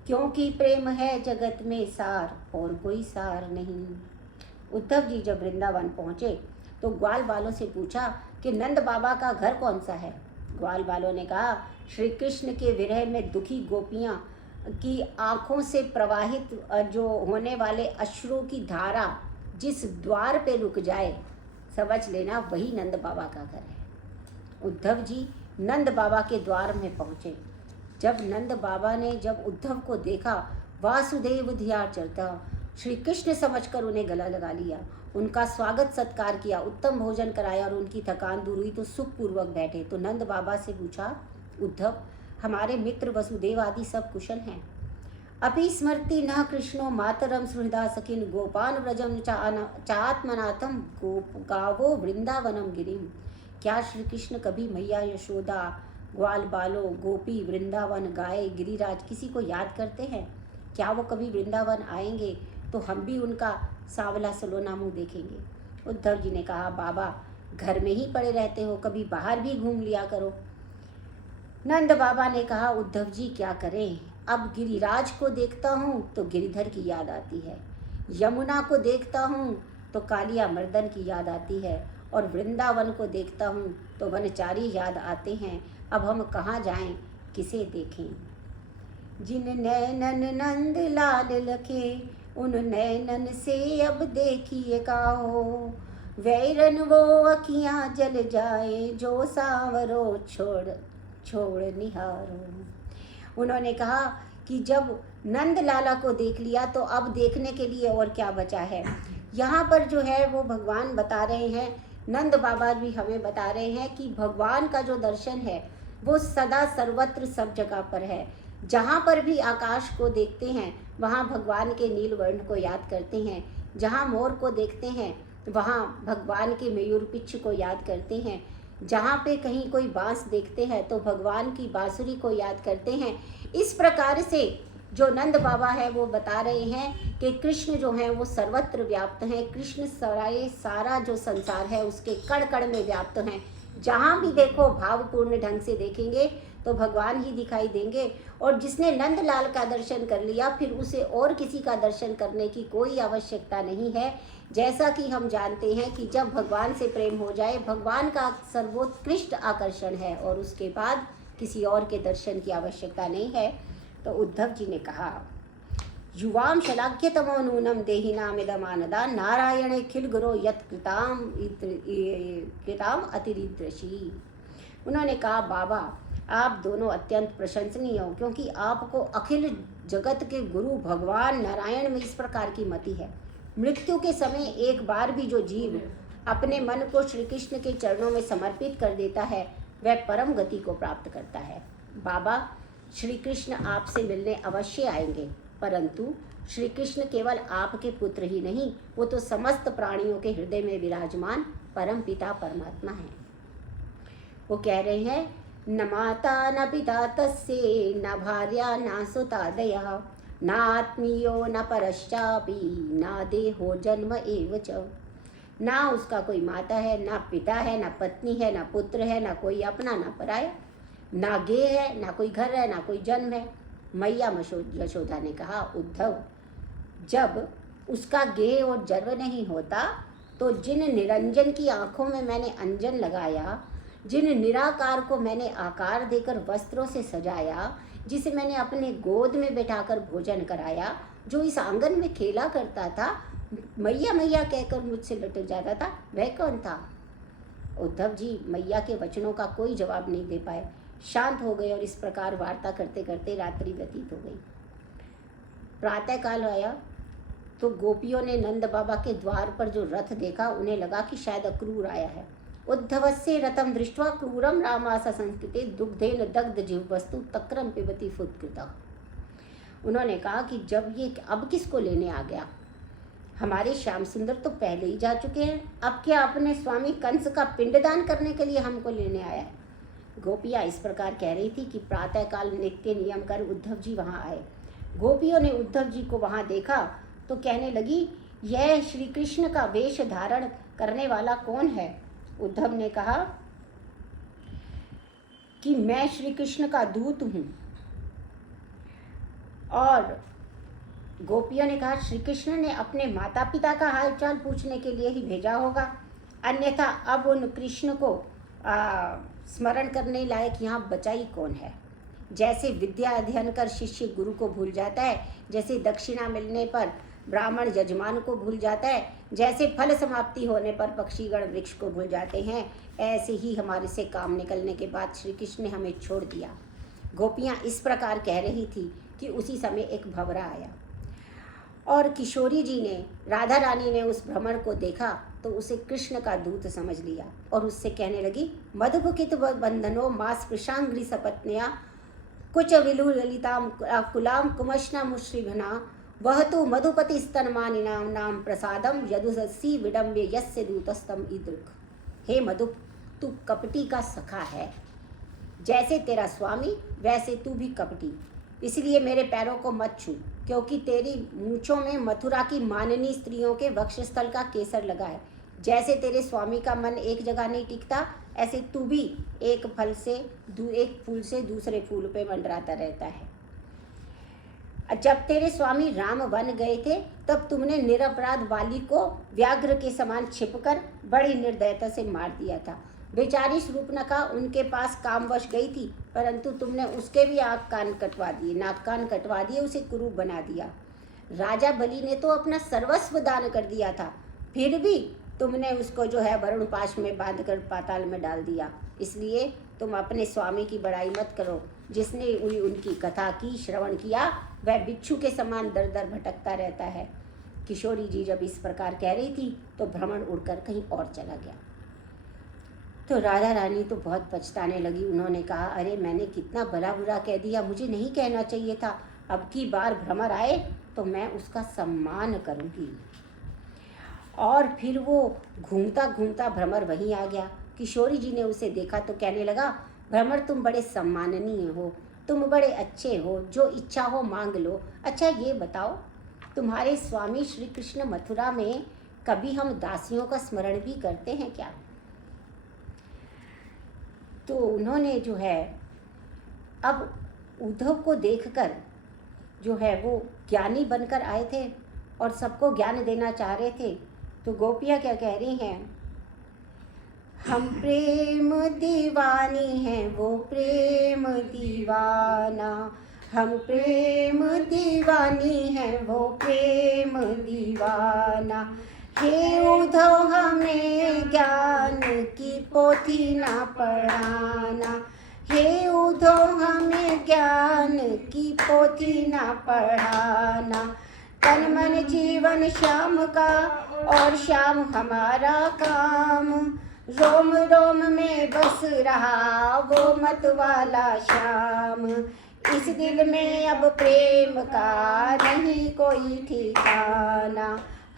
क्योंकि प्रेम है जगत में सार और कोई सार नहीं। उद्धव जी जब वृंदावन पहुँचे तो ग्वाल बालों से पूछा कि नंद बाबा का घर कौन सा है। ग्वाल बालों ने कहा, श्री कृष्ण के विरह में दुखी गोपियाँ की आँखों से प्रवाहित जो होने वाले अश्रुओं की धारा जिस द्वार पे रुक जाए, समझ लेना वही नंद बाबा का घर है। उद्धव जी नंद बाबा के द्वार में पहुँचे। जब नंद बाबा ने जब उद्धव को देखा, वासुदेव धिया चरता, श्री कृष्ण समझकर उन्हें गला लगा लिया, उनका स्वागत सत्कार किया, उत्तम भोजन कराया और उनकी थकान दूर हुई तो सुखपूर्वक बैठे। तो नंद बाबा से पूछा, उद्धव हमारे मित्र वसुदेव आदि सब कुशल हैं? अपि स्मृति न कृष्णो मातरम सुहृदा सखिन, गोपान व्रजम चात्मनाथम गावो वृंदावनम गिरिम। क्या श्री कृष्ण कभी मैया यशोदा, ग्वाल बालो, गोपी, वृंदावन, गाय, गिरिराज किसी को याद करते हैं? क्या वो कभी वृंदावन आएंगे तो हम भी उनका सांवला सलोना मुँह देखेंगे? उद्धव जी ने कहा, बाबा घर में ही पड़े रहते हो, कभी बाहर भी घूम लिया करो। नंद बाबा ने कहा, उद्धव जी क्या करें, अब गिरिराज को देखता हूँ तो गिरिधर की याद आती है, यमुना को देखता हूँ तो कालिया मर्दन की याद आती है और वृंदावन को देखता हूँ तो वनचारी याद आते हैं। अब हम कहाँ जाएं, किसे देखें? जिन नैनन नंद लाल लखे, उन नैनन से अब देखिए काहो, वैरन वो अखियाँ जल जाए, जो सांवरो छोड़ निहारो। उन्होंने कहा कि जब नंद लाला को देख लिया तो अब देखने के लिए और क्या बचा है। यहाँ पर जो है वो भगवान बता रहे हैं, नंद बाबा भी हमें बता रहे हैं कि भगवान का जो दर्शन है वो सदा सर्वत्र सब जगह पर है। जहाँ पर भी आकाश को देखते हैं वहाँ भगवान के नील वर्ण को याद करते हैं, जहाँ मोर को देखते हैं वहाँ भगवान के मयूर पिच्छ को याद करते हैं, जहाँ पे कहीं कोई बांस देखते हैं तो भगवान की बांसुरी को याद करते हैं। इस प्रकार से जो नंद बाबा है वो बता रहे हैं कि कृष्ण जो हैं वो सर्वत्र व्याप्त हैं। कृष्ण सारा जो संसार है उसके कण कण में व्याप्त हैं। जहाँ भी देखो भावपूर्ण ढंग से देखेंगे तो भगवान ही दिखाई देंगे। और जिसने नंदलाल का दर्शन कर लिया फिर उसे और किसी का दर्शन करने की कोई आवश्यकता नहीं है। जैसा कि हम जानते हैं कि जब भगवान से प्रेम हो जाए, भगवान का सर्वोत्कृष्ट आकर्षण है और उसके बाद किसी और के दर्शन की आवश्यकता नहीं है। तो उद्धव जी ने कहा, युवाम शलाघ्यतमो नूनम देहिनामिदमानदा, नारायणे खिल गुरो यत् कृताम अतिरिद्रशी। उन्होंने कहा, बाबा आप दोनों अत्यंत प्रशंसनीय हो, क्योंकि आपको अखिल जगत के गुरु भगवान नारायण में इस प्रकार की मति है। मृत्यु के समय एक बार भी जो जीव अपने मन को श्री कृष्ण के चरणों में समर्पित कर देता है वह परम गति को प्राप्त करता है। बाबा, श्री कृष्ण आपसे मिलने अवश्य आएंगे, परंतु श्री कृष्ण केवल आपके पुत्र ही नहीं, वो तो समस्त प्राणियों के हृदय में विराजमान परम पिता परमात्मा है। वो कह रहे हैं, न माता न पिता तस्ये, न भार्या न सुता दया, न आत्मीयो न परश्चापि, न देहो जन्म एव च। ना उसका कोई माता है, ना पिता है, ना पत्नी है, ना पुत्र है, ना कोई अपना ना पराया, ना गे है, ना कोई घर है, ना कोई जन्म है। मैया यशोदा ने कहा, उद्धव, जब उसका गे और जन्म नहीं होता तो जिन निरंजन की आंखों में मैंने अंजन लगाया, जिन निराकार को मैंने आकार देकर वस्त्रों से सजाया, जिसे मैंने अपने गोद में बैठाकर भोजन कराया, जो इस आंगन में खेला करता था, मैया मैया कहकर मुझसे लटक जाता था, वह कौन था? उद्धव जी मैया के वचनों का कोई जवाब नहीं दे पाए, शांत हो गए और इस प्रकार वार्ता करते करते रात्रि व्यतीत हो गई। प्रातःकाल आया तो गोपियों ने नंद बाबा के द्वार पर जो रथ देखा, उन्हें लगा कि शायद अक्रूर आया है। उद्धवस्य रथम दृष्ट्वा क्रूरम रामास संस्कृते दुग्धेन दग्ध जिह्वस्तु तक्रम पिबति फुत्कृतः। उन्होंने कहा कि जब ये अब किसको लेने आ गया, हमारे श्याम सुंदर तो पहले ही जा चुके हैं, अब क्या अपने स्वामी कंस का पिंडदान करने के लिए हमको लेने आया है। गोपियाँ इस प्रकार कह रही थी कि प्रातःकाल नित्य नियम कर उद्धव जी वहाँ आए। गोपियों ने उद्धव जी को वहाँ देखा तो कहने लगी, यह श्री कृष्ण का वेश धारण करने वाला कौन है? उद्धव ने कहा कि मैं श्री कृष्ण का दूत हूँ। और गोपियों ने कहा, श्री कृष्ण ने अपने माता पिता का हालचाल पूछने के लिए ही भेजा होगा, अन्यथा अब उन कृष्ण को स्मरण करने लायक यहाँ बचा ही कौन है। जैसे विद्या अध्ययन कर शिष्य गुरु को भूल जाता है, जैसे दक्षिणा मिलने पर ब्राह्मण यजमान को भूल जाता है, जैसे फल समाप्ति होने पर पक्षीगण वृक्ष को भूल जाते हैं, ऐसे ही हमारे से काम निकलने के बाद श्री कृष्ण ने हमें छोड़ दिया। गोपियाँ इस प्रकार कह रही थी कि उसी समय एक भंवरा आया और किशोरी जी ने, राधा रानी ने उस भ्रमर को देखा तो उसे कृष्ण का दूत समझ लिया और उससे कहने लगी, मधुपुकित बंधनो मास कृषांग्री सपत्न्या कुच विलु ललिताम कुलाम कुमशना मुश्रिभना वह तो मधुपति स्तनमानिनाम नाम प्रसादम यदुससी विडम्बे यस्य दूतस्तम ईदृक। हे मधु, तू कपटी का सखा है, जैसे तेरा स्वामी वैसे तू भी कपटी, इसलिए मेरे पैरों को मत छू, क्योंकि तेरी मूँछों में मथुरा की माननी स्त्रियों के वक्षस्थल का केसर लगा है। जैसे तेरे स्वामी का मन एक जगह नहीं टिकता, ऐसे तू भी एक फूल से दूसरे फूल पे मंडराता रहता है। जब तेरे स्वामी राम वन गए थे तब तुमने निरपराध वाली को व्याघ्र के समान छिपकर बड़ी निर्दयता से मार दिया था। बेचारी शूर्पणखा उनके पास कामवश गई थी, परंतु तुमने उसके भी नाक कान कटवा दिए, उसे कुरूप बना दिया। राजा बलि ने तो अपना सर्वस्व दान कर दिया था, फिर भी तुमने उसको जो है वरुण पाश में बांधकर पाताल में डाल दिया। इसलिए तुम अपने स्वामी की बड़ाई मत करो। जिसने उनकी कथा की श्रवण किया वह बिच्छू के समान दर दर भटकता रहता है। किशोरी जी जब इस प्रकार कह रही थी तो भ्रमण उड़कर कहीं और चला गया। तो राधा रानी तो बहुत पछताने लगी। उन्होंने कहा, अरे मैंने कितना भला बुरा कह दिया, मुझे नहीं कहना चाहिए था। अब की बार भ्रमर आए तो मैं उसका सम्मान करूँगी। और फिर वो घूमता घूमता भ्रमर वहीं आ गया। किशोरी जी ने उसे देखा तो कहने लगा, भ्रमर तुम बड़े सम्माननीय हो, तुम बड़े अच्छे हो, जो इच्छा हो मांग लो। अच्छा ये बताओ, तुम्हारे स्वामी श्री कृष्ण मथुरा में कभी हम दासियों का स्मरण भी करते हैं क्या? तो उन्होंने जो है अब उद्धव को देखकर जो है वो ज्ञानी बनकर आए थे और सबको ज्ञान देना चाह रहे थे। तो गोपियाँ क्या कह रही हैं, हम प्रेम दीवानी हैं वो प्रेम दीवाना, हम प्रेम दीवानी हैं वो प्रेम दीवाना। हे उद्धव हमें ज्ञान की पोथी ना पढ़ाना, हे उद्धव हमें ज्ञान की पोथी ना पढ़ाना, तन मन जीवन श्याम का और श्याम हमारा काम, रोम रोम में बस रहा वो मत वाला श्याम, इस दिल में अब प्रेम का नहीं कोई ठिकाना,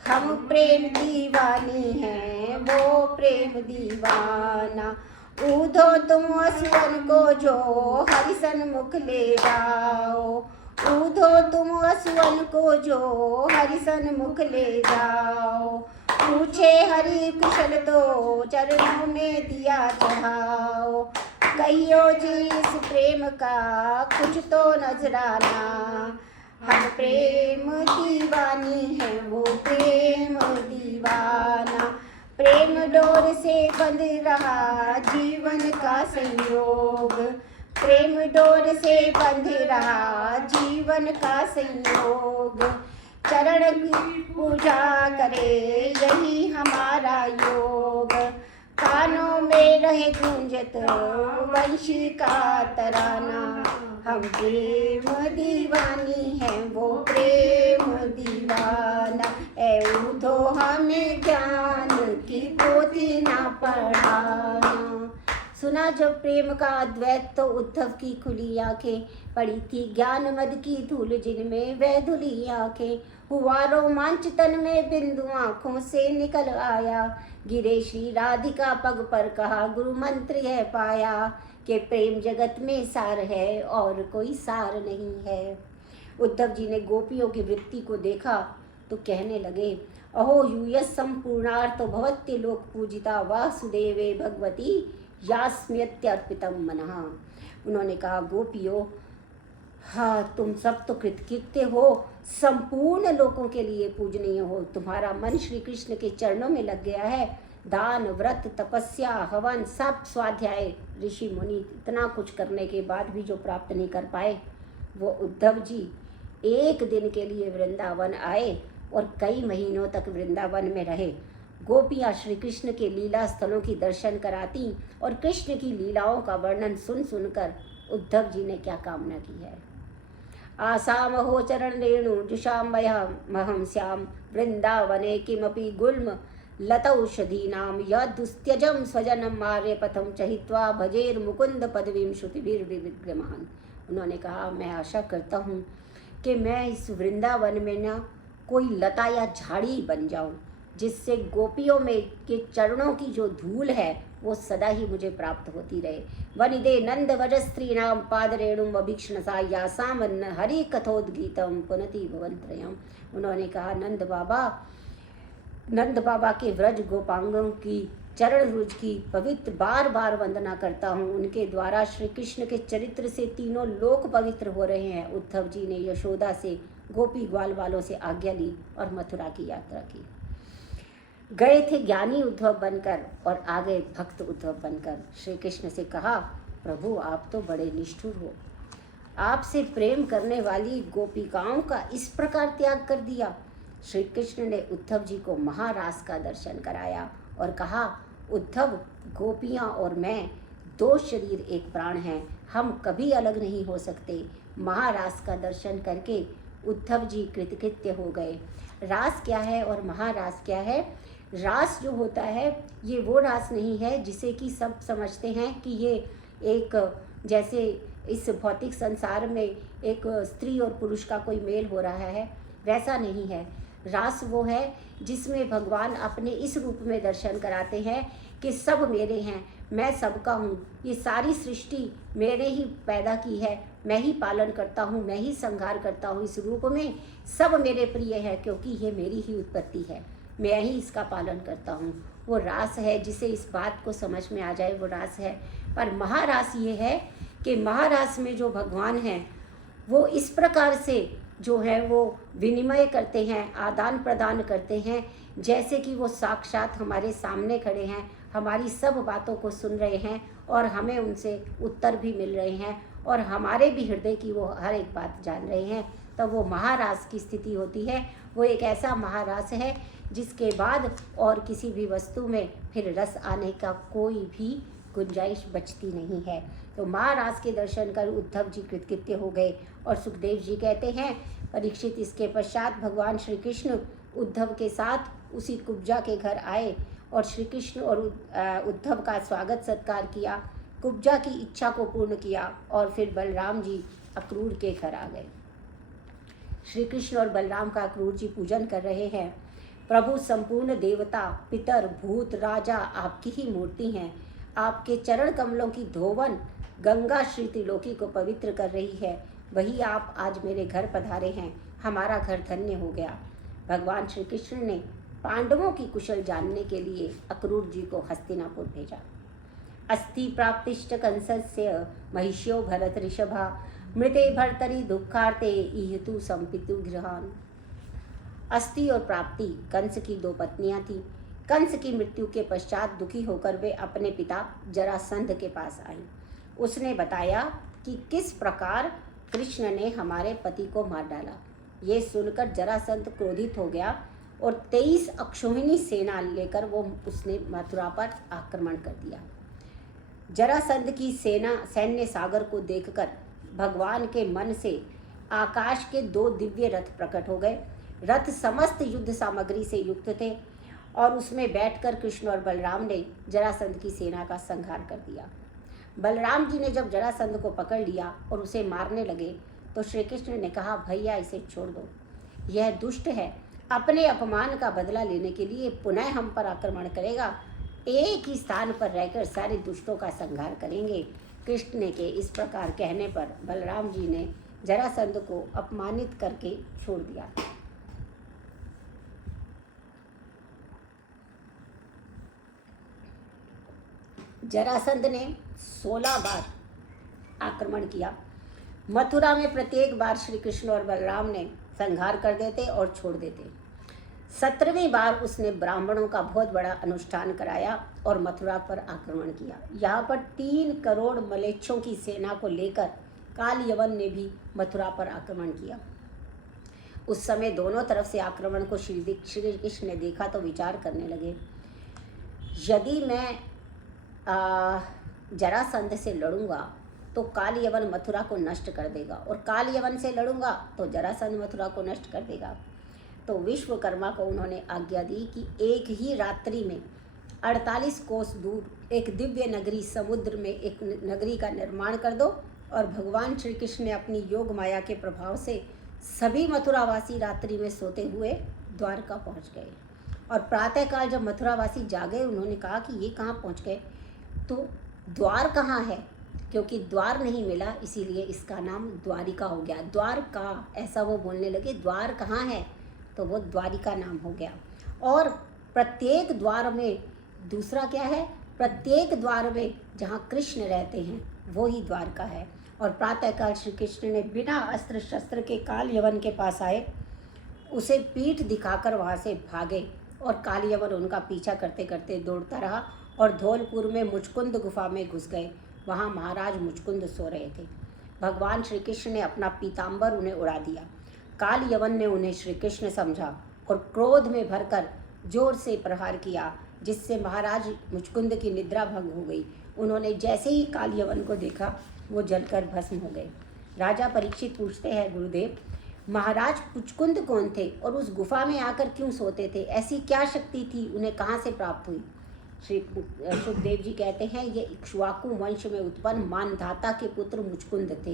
हम प्रेम दीवानी हैं वो प्रेम दीवाना, ऊधो तुम असुवन को जो हरिसन मुख ले जाओ, ऊधो तुम असुवन को जो हरिसन मुख ले जाओ, पूछे हरि कुशल तो चरणों में दिया चढ़ाओ, कहियो जी इस प्रेम का कुछ तो नजराना, हम प्रेम दीवानी हैं वो प्रेम दीवाना, प्रेम डोर से बंध रहा जीवन का संयोग, प्रेम डोर से बंध रहा जीवन का संयोग, चरण की पूजा करे यही हमारा योग, कानों में रहे गूंजत वंशी का तराना, हम प्रेम दीवानी हैं वो प्रेम दीवाना, ऐ उद्धो हमें ज्ञान की पोथी ना पढ़ाना। सुना जब प्रेम का अद्वैत तो उद्धव की खुली आंखें, पड़ी थी ज्ञान मद की धूल जिनमें वह धुली आंखें, हुआ रोमांच तन में बिंदु आँखों से निकल आया, गिरे श्री राधिका पग पर कहा गुरु मंत्र है पाया, कि प्रेम जगत में सार है और कोई सार नहीं है। उद्धव जी ने गोपियों की वृत्ति को देखा तो कहने लगे, अहो यूयस संपूर्णार्थ भवत्य लोक पूजिता वासुदेवे भगवती यास्म्यत्यर्पितम मनः। उन्होंने कहा, गोपियों हाँ तुम सब तो कृतकृत्य हो, संपूर्ण लोगों के लिए पूजनीय हो, तुम्हारा मन श्री कृष्ण के चरणों में लग गया है, दान व्रत तपस्या हवन सब स्वाध्याय ऋषि मुनि इतना कुछ करने के बाद भी जो प्राप्त नहीं कर पाए, वो उद्धव जी एक दिन के लिए वृंदावन आए और कई महीनों तक वृंदावन में रहे। गोपियाँ श्री कृष्ण के लीला स्थलों की दर्शन कराती और कृष्ण की लीलाओं का वर्णन सुन सुनकर उद्धव जी ने क्या कामना की है। आसाम हो चरण रेणु जुषाम महम श्याम वृंदावने किमपि गुल्म लतौषधीनाम यदुस्त्यजम स्वजनम मार्य पथम चहित्वा भजेर मुकुंद पदवीम श्रुतिभिर्विग्रमान। उन्होंने कहा, मैं आशा करता हूँ कि मैं इस वृंदावन में ना कोई लता या झाड़ी बन जाऊँ, जिससे गोपियों में के चरणों की जो धूल है वो सदा ही मुझे प्राप्त होती रहे। वनिदे नंद वजस्त्री नाम पाद रेणुम अभीक्षणसा यासाम हरि कथोद्गीतम पुनति भवंत्रयम। उन्होंने कहा, नंद बाबा के व्रज गोपांगों की चरण रुज की पवित्र बार बार वंदना करता हूँ, उनके द्वारा श्री कृष्ण के चरित्र से तीनों लोक पवित्र हो रहे हैं। उद्धव जी ने यशोदा से गोपी ग्वाल वालों से आज्ञा ली और मथुरा की यात्रा की। गए थे ज्ञानी उद्धव बनकर और आ गए भक्त उद्धव बनकर। श्री कृष्ण से कहा, प्रभु आप तो बड़े निष्ठुर हो, आपसे प्रेम करने वाली गोपिकाओं का इस प्रकार त्याग कर दिया। श्री कृष्ण ने उद्धव जी को महारास का दर्शन कराया और कहा, उद्धव गोपियाँ और मैं दो शरीर एक प्राण हैं, हम कभी अलग नहीं हो सकते। महारास का दर्शन करके उद्धव जी कृतकृत्य हो गए। रास क्या है और महारास क्या है? रास जो होता है ये वो रास नहीं है जिसे कि सब समझते हैं कि ये एक जैसे इस भौतिक संसार में एक स्त्री और पुरुष का कोई मेल हो रहा है, वैसा नहीं है। रास वो है जिसमें भगवान अपने इस रूप में दर्शन कराते हैं कि सब मेरे हैं, मैं सबका हूँ, ये सारी सृष्टि मेरे ही पैदा की है, मैं ही पालन करता हूँ, मैं ही संहार करता हूँ, इस रूप में सब मेरे प्रिय है क्योंकि ये मेरी ही उत्पत्ति है, मैं ही इसका पालन करता हूँ। वो रास है, जिसे इस बात को समझ में आ जाए वो रास है। पर महारास ये है कि महारास में जो भगवान हैं वो इस प्रकार से जो है वो विनिमय करते हैं, आदान प्रदान करते हैं, जैसे कि वो साक्षात हमारे सामने खड़े हैं, हमारी सब बातों को सुन रहे हैं और हमें उनसे उत्तर भी मिल रहे हैं और हमारे भी हृदय की वो हर एक बात जान रहे हैं। तो वो महारास की स्थिति होती है। वो एक ऐसा महारास है जिसके बाद और किसी भी वस्तु में फिर रस आने का कोई भी गुंजाइश बचती नहीं है। तो महाराज के दर्शन कर उद्धव जी कृतकृत्य हो गए। और सुखदेव जी कहते हैं, परीक्षित इसके पश्चात भगवान श्री कृष्ण उद्धव के साथ उसी कुब्जा के घर आए और श्री कृष्ण और उद्धव का स्वागत सत्कार किया, कुब्जा की इच्छा को पूर्ण किया और फिर बलराम जी अक्रूर के घर आ गए। श्री कृष्ण और बलराम का अक्रूर जी पूजन कर रहे हैं। प्रभु संपूर्ण देवता, पितर, भूत, राजा आपकी ही मूर्ति हैं। आपके चरण कमलों की धोवन गंगा श्री त्रिलोकी को पवित्र कर रही है। वही आप आज मेरे घर पधारे हैं, हमारा घर धन्य हो गया। भगवान श्री कृष्ण ने पांडवों की कुशल जानने के लिए अक्रूर जी को हस्तिनापुर भेजा। अस्ति प्राप्तिश्च कंसस्य महिष्यो भरत ऋषभा मृते भर्तरि दुःखार्ते इहतु संपितु गृहान। अस्ति और प्राप्ति कंस की दो पत्नियां थीं। कंस की मृत्यु के पश्चात दुखी होकर वे अपने पिता जरासंध के पास आई। उसने बताया कि किस प्रकार कृष्ण ने हमारे पति को मार डाला। ये सुनकर जरासंध क्रोधित हो गया और 23 अक्षौहिणी सेना लेकर उसने मथुरा पर आक्रमण कर दिया। जरासंध की सेना सैन्य सागर को देखकर भगवान के मन से आकाश के 2 दिव्य रथ प्रकट हो गए। रथ समस्त युद्ध सामग्री से युक्त थे और उसमें बैठकर कृष्ण और बलराम ने जरासंध की सेना का संहार कर दिया। बलराम जी ने जब जरासंध को पकड़ लिया और उसे मारने लगे तो श्री कृष्ण ने कहा, भैया इसे छोड़ दो, यह दुष्ट है, अपने अपमान का बदला लेने के लिए पुनः हम पर आक्रमण करेगा। एक ही स्थान पर रहकर सारे दुष्टों का संहार करेंगे। कृष्ण के इस प्रकार कहने पर बलराम जी ने जरासंध को अपमानित करके छोड़ दिया। जरासंध ने 16 बार आक्रमण किया। मथुरा में प्रत्येक बार श्री कृष्ण और बलराम ने संहार कर देते और छोड़ देते। 17वीं बार उसने ब्राह्मणों का बहुत बड़ा अनुष्ठान कराया और मथुरा पर आक्रमण किया। यहाँ पर 3 करोड़ मलेच्छों की सेना को लेकर काल यवन ने भी मथुरा पर आक्रमण किया। उस समय दोनों तरफ से आक्रमण को श्री कृष्ण ने देखा तो विचार करने लगे, यदि मैं जरासंध से लड़ूंगा तो काल यवन मथुरा को नष्ट कर देगा और काल यवन से लड़ूंगा तो जरासंध मथुरा को नष्ट कर देगा। तो विश्वकर्मा को उन्होंने आज्ञा दी कि एक ही रात्रि में 48 कोस दूर एक दिव्य नगरी समुद्र में एक नगरी का निर्माण कर दो। और भगवान श्री कृष्ण ने अपनी योग माया के प्रभाव से सभी मथुरावासी रात्रि में सोते हुए द्वारका पहुंच गए। और प्रातःकाल जब मथुरावासी जागे उन्होंने कहा कि ये कहाँ पहुंच गए, तो द्वार कहाँ है, क्योंकि द्वार नहीं मिला इसीलिए इसका नाम द्वारिका हो गया। द्वारका ऐसा वो बोलने लगे, द्वार कहाँ है, तो वो द्वारिका नाम हो गया। और प्रत्येक द्वार में दूसरा क्या है, प्रत्येक द्वार में जहाँ कृष्ण रहते हैं वो ही द्वारका है। और प्रातःकाल श्री कृष्ण ने बिना अस्त्र शस्त्र के काल यवन के पास आए, उसे पीठ दिखाकर वहाँ से भागे और काल यवन उनका पीछा करते करते दौड़ता रहा और धौलपुर में मुचकुंद गुफा में घुस गए। वहाँ महाराज मुचकुंद सो रहे थे। भगवान श्री कृष्ण ने अपना पीताम्बर उन्हें उड़ा दिया। काल यवन ने उन्हें श्री कृष्ण समझा और क्रोध में भरकर जोर से प्रहार किया, जिससे महाराज मुचकुंद की निद्रा भंग हो गई। उन्होंने जैसे ही काल यवन को देखा वो जलकर भस्म हो गए। राजा परीक्षित पूछते हैं, गुरुदेव महाराज मुचकुंद कौन थे और उस गुफा में आकर क्यों सोते थे, ऐसी क्या शक्ति थी, उन्हें कहाँ से प्राप्त हुई। श्री सुखदेव जी कहते हैं, ये इक्ष्वाकु वंश में उत्पन्न मानधाता के पुत्र मुचकुंद थे,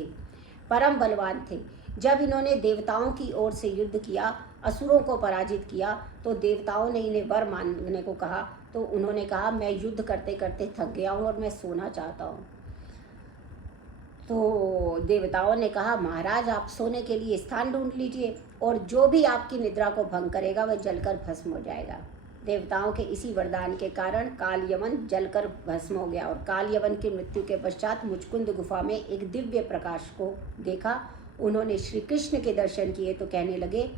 परम बलवान थे। जब इन्होंने देवताओं की ओर से युद्ध किया, असुरों को पराजित किया, तो देवताओं ने इन्हें वर मांगने को कहा। तो उन्होंने कहा, मैं युद्ध करते करते थक गया हूँ और मैं सोना चाहता हूँ। तो देवताओं ने कहा, महाराज आप सोने के लिए स्थान ढूंढ लीजिए और जो भी आपकी निद्रा को भंग करेगा वह जलकर भस्म हो जाएगा। देवताओं के इसी वरदान के कारण काल यवन जलकर भस्म हो गया। और काल यवन की मृत्यु के पश्चात मुचकुंद गुफा में एक दिव्य प्रकाश को देखा। उन्होंने श्री कृष्ण के दर्शन किए तो कहने लगे,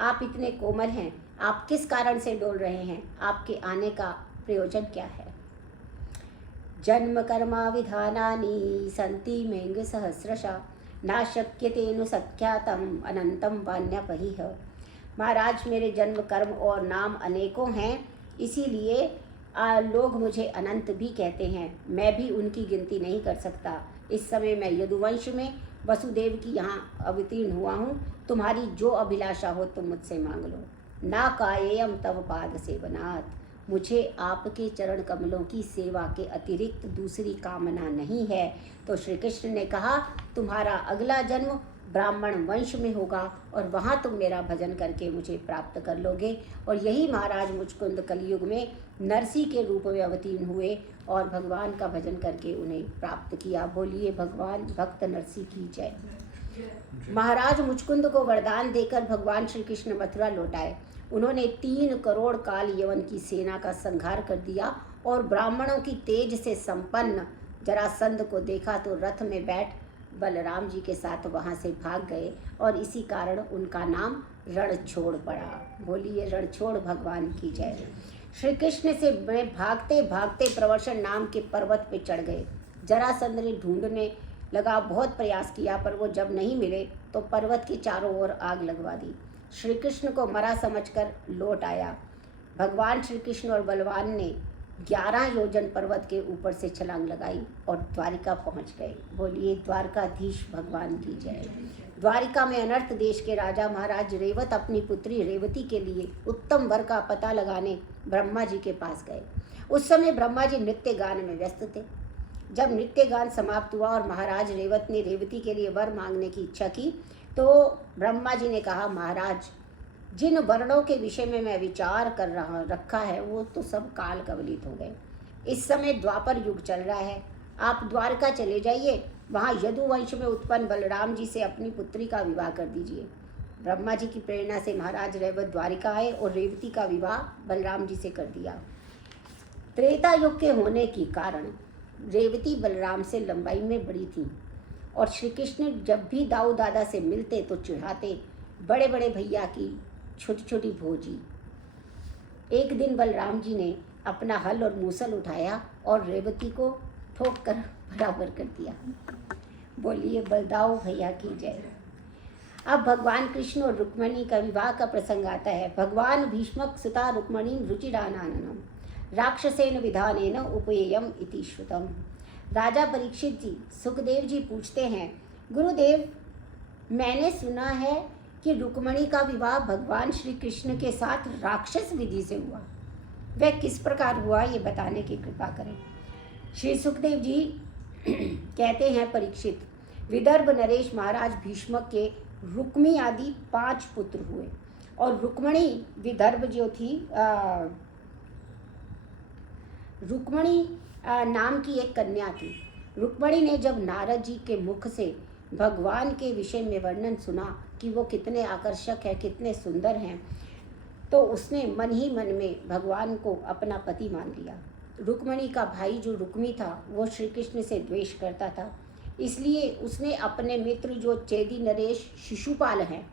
आप इतने कोमल हैं, आप किस कारण से डोल रहे हैं, आपके आने का प्रयोजन क्या है। जन्म कर्मा विधानानि सन्ति मेंग सहस्रशा ना शक्यते नु सख्यातम अनंतम वान्यपरिह। महाराज मेरे जन्म कर्म और नाम अनेकों हैं, इसीलिए लोग मुझे अनंत भी कहते हैं, मैं भी उनकी गिनती नहीं कर सकता। इस समय मैं यदुवंश में वसुदेव की यहाँ अवतीर्ण हुआ हूँ। तुम्हारी जो अभिलाषा हो तुम मुझसे मांग लो। ना कायेयम तव पाद सेवनात्, मुझे आपके चरण कमलों की सेवा के अतिरिक्त दूसरी कामना नहीं है। तो श्री कृष्ण ने कहा, तुम्हारा अगला जन्म ब्राह्मण वंश में होगा और वहाँ तुम मेरा भजन करके मुझे प्राप्त कर लोगे। और यही महाराज मुचकुंद कलयुग में नरसी के रूप में अवतीर्ण हुए और भगवान का भजन करके उन्हें प्राप्त किया। बोलिए भगवान भक्त नरसी की जय। महाराज मुचकुंद को वरदान देकर भगवान श्री कृष्ण मथुरा लौट आए। उन्होंने 3 करोड़ काल यवन की सेना का संहार कर दिया और ब्राह्मणों की तेज से संपन्न जरासंध को देखा तो रथ में बैठ बलराम जी के साथ वहाँ से भाग गए और इसी कारण उनका नाम रणछोड़ पड़ा। बोलिए रणछोड़ भगवान की जय। श्री कृष्ण से मैं भागते भागते प्रवर्षण नाम के पर्वत पे चढ़ गए। जरासंध ने ढूंढने लगा, बहुत प्रयास किया, पर वो जब नहीं मिले तो पर्वत के चारों ओर आग लगवा दी। श्री कृष्ण को मरा समझकर लौट आया। भगवान श्री कृष्ण और बलवान ने 11 योजन पर्वत के ऊपर से छलांग लगाई और द्वारिका पहुंच गए। बोलिए द्वारकाधीश भगवान की जय। द्वारिका में अनर्थ देश के राजा महाराज रेवत अपनी पुत्री रेवती के लिए उत्तम वर का पता लगाने ब्रह्मा जी के पास गए। उस समय ब्रह्मा जी नृत्य गान में व्यस्त थे। जब नृत्य गान समाप्त हुआ और महाराज रेवत ने रेवती के लिए वर मांगने की इच्छा की तो ब्रह्मा जी ने कहा, महाराज जिन वर्णों के विषय में मैं विचार कर रखा है वो तो सब काल कवलित हो गए। इस समय द्वापर युग चल रहा है, आप द्वारका चले जाइए, वहाँ यदुवंश में उत्पन्न बलराम जी से अपनी पुत्री का विवाह कर दीजिए। ब्रह्मा जी की प्रेरणा से महाराज रेवत द्वारिका आए और रेवती का विवाह बलराम जी से कर दिया। त्रेता युग के होने के कारण रेवती बलराम से लंबाई में बड़ी थी और श्री कृष्ण जब भी दाऊ दादा से मिलते तो चढ़ाते बड़े बड़े भैया की छोटी छोटी भोजी। एक दिन बलराम जी ने अपना हल और मूसल उठाया और रेवती को ठोक कर बराबर कर दिया। बोलिए बलदाऊ भैया की जय। अब भगवान कृष्ण और रुक्मणी का विवाह का प्रसंग आता है। भगवान भीष्मक सुता रुक्मणी रुचिराननम राक्षसेन विधानेन उपेयम इति श्रुतम। राजा परीक्षित जी सुखदेव जी पूछते हैं, गुरुदेव मैंने सुना है कि रुक्मणी का विवाह भगवान श्री कृष्ण के साथ राक्षस विधि से हुआ, वह किस प्रकार हुआ ये बताने की कृपा करें। श्री सुखदेव जी कहते हैं, परीक्षित विदर्भ नरेश महाराज भीष्मक के रुक्मी आदि 5 पुत्र हुए और रुक्मणी विदर्भ जो थी रुक्मणी नाम की एक कन्या थी। रुक्मणी ने जब नारद जी के मुख से भगवान के विषय में वर्णन सुना कि वो कितने आकर्षक है, कितने सुंदर हैं, तो उसने मन ही मन में भगवान को अपना पति मान लिया। रुक्मणी का भाई जो रुक्मी था वो श्री कृष्ण से द्वेष करता था, इसलिए उसने अपने मित्र जो चेदी नरेश शिशुपाल हैं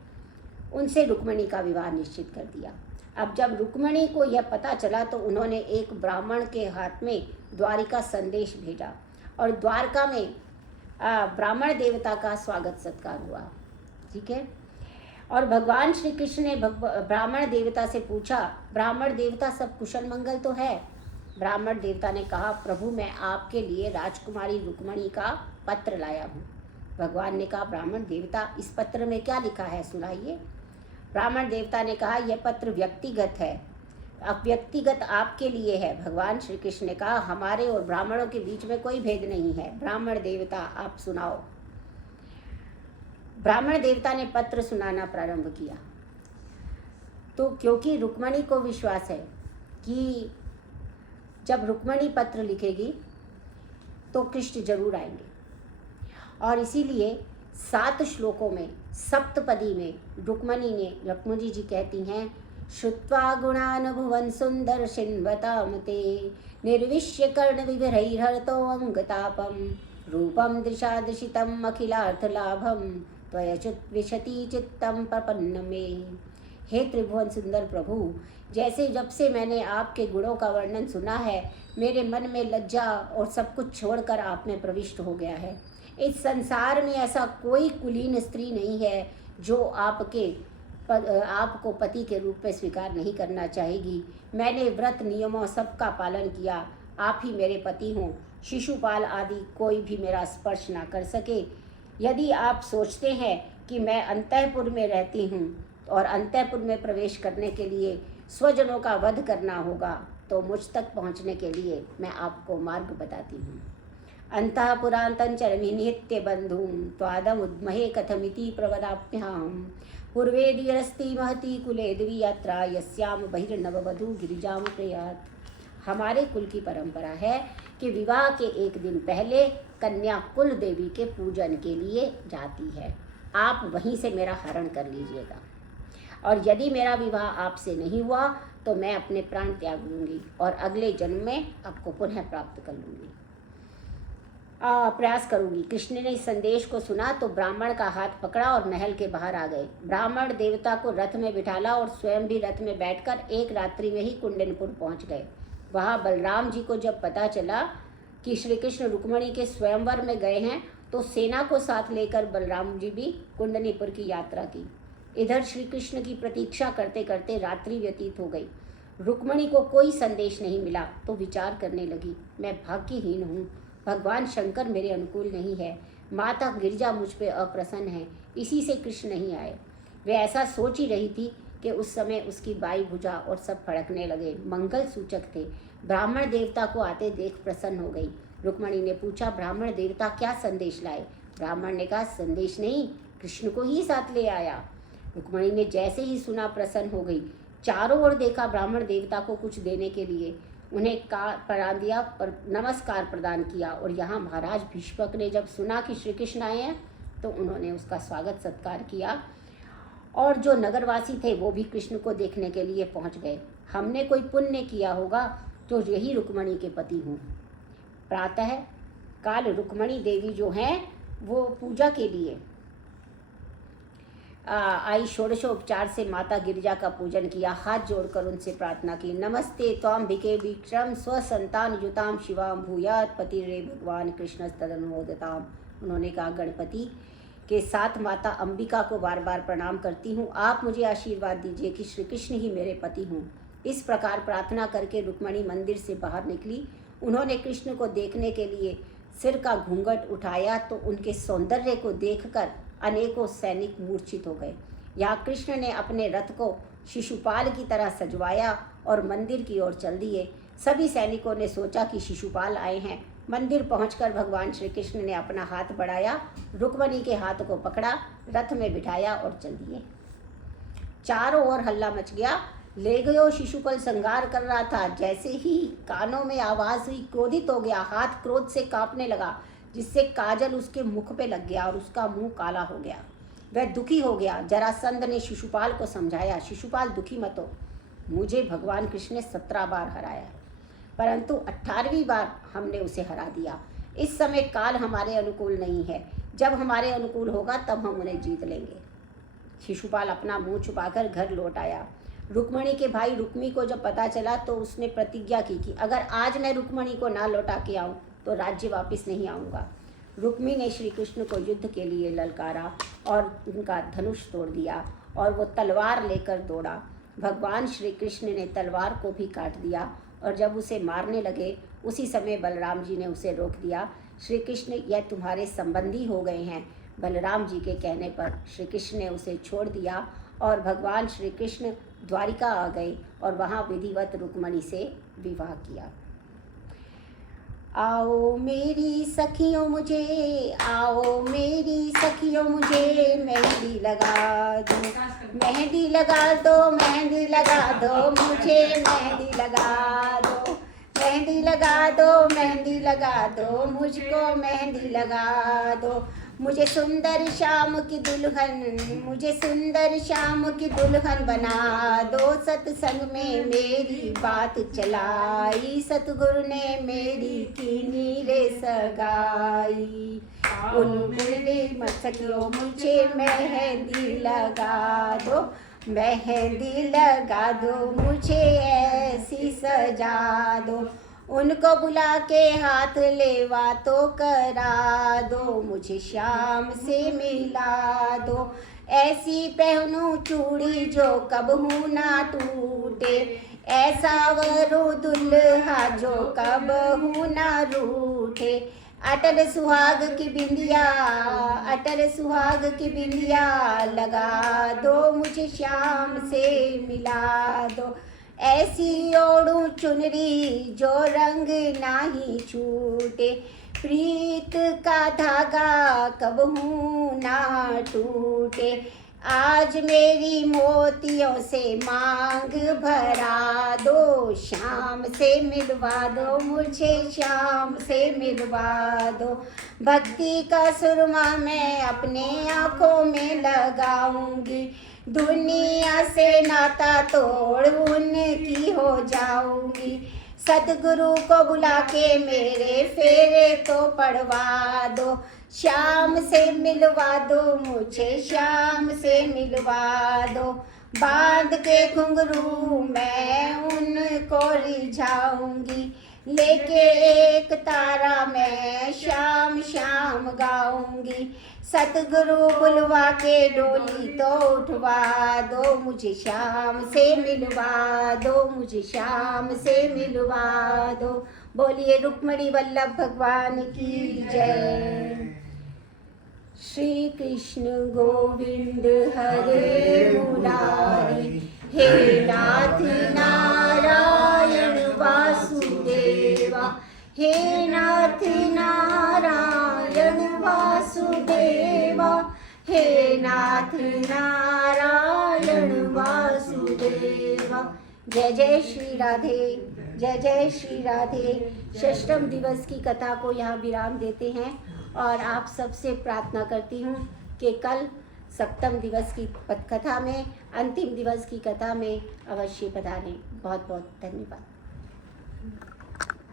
उनसे रुक्मणी का विवाह निश्चित कर दिया। अब जब रुक्मणी को यह पता चला तो उन्होंने एक ब्राह्मण के हाथ में द्वारिका संदेश भेजा और द्वारका में ब्राह्मण देवता का स्वागत सत्कार हुआ। ठीक है। और भगवान श्री कृष्ण ने ब्राह्मण देवता से पूछा, ब्राह्मण देवता सब कुशल मंगल तो है? ब्राह्मण देवता ने कहा, प्रभु मैं आपके लिए राजकुमारी रुक्मणी का पत्र लाया हूँ। भगवान ने कहा, ब्राह्मण देवता इस पत्र में क्या लिखा है, सुनाइए। ब्राह्मण देवता ने कहा, यह पत्र व्यक्तिगत है, अब व्यक्तिगत आपके लिए है। भगवान श्री कृष्ण ने कहा, हमारे और ब्राह्मणों के बीच में कोई भेद नहीं है, ब्राह्मण देवता आप सुनाओ। ब्राह्मण देवता ने पत्र सुनाना प्रारंभ किया। तो क्योंकि रुक्मणी को विश्वास है कि जब रुक्मणी पत्र लिखेगी तो कृष्ण जरूर आएंगे, और इसीलिए 7 श्लोकों में सप्तपदी में रुक्मणी जी कहती हैं, श्रुत्वा गुणान् भुवन सुंदर शिन्वताम ते निर्विश्य कर्ण विभरैर्हरतो अंगतापम रूपम दृशादृशितम अखिलार्थलाभम त्वयच्युत विशति चित्तम प्रपन्न में। हे त्रिभुवन सुंदर प्रभु, जैसे जब से मैंने आपके गुणों का वर्णन सुना है मेरे मन में लज्जा और सब कुछ छोड़कर आप में प्रविष्ट हो गया है। इस संसार में ऐसा कोई कुलीन स्त्री नहीं है जो आपके आपको पति के रूप में स्वीकार नहीं करना चाहेगी। मैंने व्रत नियमों सबका पालन किया, आप ही मेरे पति हों, शिशुपाल आदि कोई भी मेरा स्पर्श ना कर सके। यदि आप सोचते हैं कि मैं अंतःपुर में रहती हूँ और अंतःपुर में प्रवेश करने के लिए स्वजनों का वध करना होगा, तो मुझ तक पहुँचने के लिए मैं आपको मार्ग बताती हूँ। अंतःपुरान्तं चरमि निहित्य बन्धुं त्वादम उद्महे कथमिति प्रवदाभ्याम् पूर्वे धीरस्ति महती कुले दिवि यात्रा यस्याम बहिर्नववधू गिरिजाम प्रयात। हमारे कुल की परंपरा है कि विवाह के एक दिन पहले कन्या कुल देवी के पूजन के लिए जाती है। आप वहीं से मेरा हरण कर लीजिएगा, और यदि मेरा विवाह आपसे नहीं हुआ तो मैं अपने प्राण त्याग लूँगी और अगले जन्म में आपको पुनः प्राप्त कर लूँगी, प्रयास करूँगी। कृष्ण ने इस संदेश को सुना तो ब्राह्मण का हाथ पकड़ा और महल के बाहर आ गए। ब्राह्मण देवता को रथ में बिठाला और स्वयं भी रथ में बैठकर एक रात्रि में ही कुंडनपुर पहुँच गए। वहाँ बलराम जी को जब पता चला कि श्री कृष्ण रुक्मणी के स्वयंवर में गए हैं, तो सेना को साथ लेकर बलराम जी भी कुंडनीपुर की यात्रा की। इधर श्री कृष्ण की प्रतीक्षा करते करते रात्रि व्यतीत हो गई। रुक्मणी को कोई संदेश नहीं मिला तो विचार करने लगी, मैं भाग्यहीन हूँ, भगवान शंकर मेरे अनुकूल नहीं है, माता गिरिजा मुझ पे अप्रसन्न है, इसी से कृष्ण नहीं आए। वे ऐसा सोच ही रही थी कि उस समय उसकी बाई भुजा और सब फड़कने लगे, मंगल सूचक थे। ब्राह्मण देवता को आते देख प्रसन्न हो गई। रुक्मणी ने पूछा, ब्राह्मण देवता क्या संदेश लाए? ब्राह्मण ने कहा, संदेश नहीं, कृष्ण को ही साथ ले आया। रुक्मणी ने जैसे ही सुना प्रसन्न हो गई। चारों ओर देखा ब्राह्मण देवता को कुछ देने के लिए, उन्हें नमस्कार प्रदान किया। और यहाँ महाराज भीष्मक ने जब सुना कि श्री कृष्ण आए हैं तो उन्होंने उसका स्वागत सत्कार किया, और जो नगरवासी थे वो भी कृष्ण को देखने के लिए पहुँच गए। हमने कोई पुण्य किया होगा तो यही रुक्मणी के पति हों। प्रातः काल रुक्मणी देवी जो हैं वो पूजा के लिए आई। षोडशोपचार से माता गिरिजा का पूजन किया, हाथ जोड़कर उनसे प्रार्थना की, नमस्ते त्वाम्बिके विक्रम स्वसंतान युताम शिवाम भूयात पति रे भगवान कृष्ण तदनुमोदताम। उन्होंने कहा, गणपति के साथ माता अंबिका को बार बार प्रणाम करती हूँ, आप मुझे आशीर्वाद दीजिए कि श्री कृष्ण ही मेरे पति हों। इस प्रकार प्रार्थना करके रुक्मणी मंदिर से बाहर निकली। उन्होंने कृष्ण को देखने के लिए सिर का घूंघट उठाया तो उनके सौंदर्य को देखकर अनेकों सैनिक मूर्छित हो गए। यहाँ कृष्ण ने अपने रथ को शिशुपाल की तरह सजवाया और मंदिर की ओर चल दिए। सभी सैनिकों ने सोचा कि शिशुपाल आए हैं। मंदिर पहुंचकर भगवान श्री कृष्ण ने अपना हाथ बढ़ाया, रुक्मणी के हाथ को पकड़ा, रथ में बिठाया और चल दिए। चारों ओर हल्ला मच गया। ले गयो शिशुपाल संगार कर रहा था, जैसे ही कानों में आवाज हुई क्रोधित हो गया, हाथ क्रोध से कांपने लगा, जिससे काजल उसके मुख पे लग गया और उसका मुंह काला हो गया। वह दुखी हो गया। जरासंध ने शिशुपाल को समझाया, शिशुपाल दुखी मत हो, मुझे भगवान कृष्ण ने 17 बार हराया, परंतु 18वीं बार हमने उसे हरा दिया। इस समय काल हमारे अनुकूल नहीं है, जब हमारे अनुकूल होगा तब हम उन्हें जीत लेंगे। शिशुपाल अपना मुंह छुपाकर घर लौट आया। रुक्मणी के भाई रुक्मी को जब पता चला तो उसने प्रतिज्ञा की कि अगर आज मैं रुक्मणी को ना लौटा के आऊँ तो राज्य वापस नहीं आऊँगा। रुक्मी ने श्री कृष्ण को युद्ध के लिए ललकारा और उनका धनुष तोड़ दिया और वो तलवार लेकर दौड़ा। भगवान श्री कृष्ण ने तलवार को भी काट दिया और जब उसे मारने लगे उसी समय बलराम जी ने उसे रोक दिया। श्री कृष्ण, यह तुम्हारे संबंधी हो गए हैं। बलराम जी के कहने पर श्री कृष्ण ने उसे छोड़ दिया और भगवान श्री कृष्ण द्वारिका आ गए और वहाँ विधिवत रुक्मणी से विवाह किया। आओ मेरी सखियों मुझे, आओ मेरी सखियों मुझे मेहंदी लगा दो, मेहंदी लगा दो, मेहंदी लगा दो, मुझे मेहंदी लगा दो, मेहंदी लगा दो, मेहंदी लगा दो, मुझको मेहंदी लगा दो। मुझे सुंदर शाम की दुल्हन, मुझे सुंदर शाम की दुल्हन बना दो। सत्संग में मेरी बात चलाई, सतगुरु ने मेरी कीनी रे सगाई। उन बुढ़ी सखियों मुझे मेहंदी लगा दो, मेहंदी लगा दो, मुझे ऐसी सजा दो। उनको बुला के हाथ लेवा तो करा दो, मुझे श्याम से मिला दो। ऐसी पहनूं चूड़ी जो कबहू ना टूटे, ऐसा वरो दुल्हा जो कबहू ना रूठे। अटल सुहाग की बिंदिया, अटल सुहाग की बिंदिया लगा दो, मुझे श्याम से मिला दो। ऐसी ओढ़ूं चुनरी जो रंग नाही छूटे, प्रीत का धागा कबहू ना टूटे। आज मेरी मोतियों से मांग भरा दो, श्याम से मिलवा दो, मुझे श्याम से मिलवा दो। भक्ति का सुरमा मैं अपने आँखों में लगाऊंगी, दुनिया से नाता तोड़ उनकी हो जाऊंगी। सतगुरु को बुला के मेरे फेरे तो पड़वा दो, श्याम से मिलवा दो, मुझे श्याम से मिलवा दो। बांध के घुंघरू मैं उनको रिझाऊंगी, लेके एक तारा मैं श्याम श्याम गाऊंगी। सतगुरु बुलवा के डोली तो उठवा दो, मुझे श्याम से मिलवा दो, मुझे श्याम से मिलवा दो। बोलिए रुक्मणी वल्लभ भगवान की जय। श्री कृष्ण गोविंद हरे मुरारी, हे नाथ नारायण वासुदेवा, हे नाथ नारायण वासुदेवा, हे नाथ नारायण वासुदेवा। जय जय श्री राधे, जय जय श्री राधे। षष्ठम दिवस की कथा को यहाँ विराम देते हैं और आप सबसे प्रार्थना करती हूँ कि कल सप्तम दिवस की कथा में, अंतिम दिवस की कथा में अवश्य पधारें। बहुत बहुत धन्यवाद।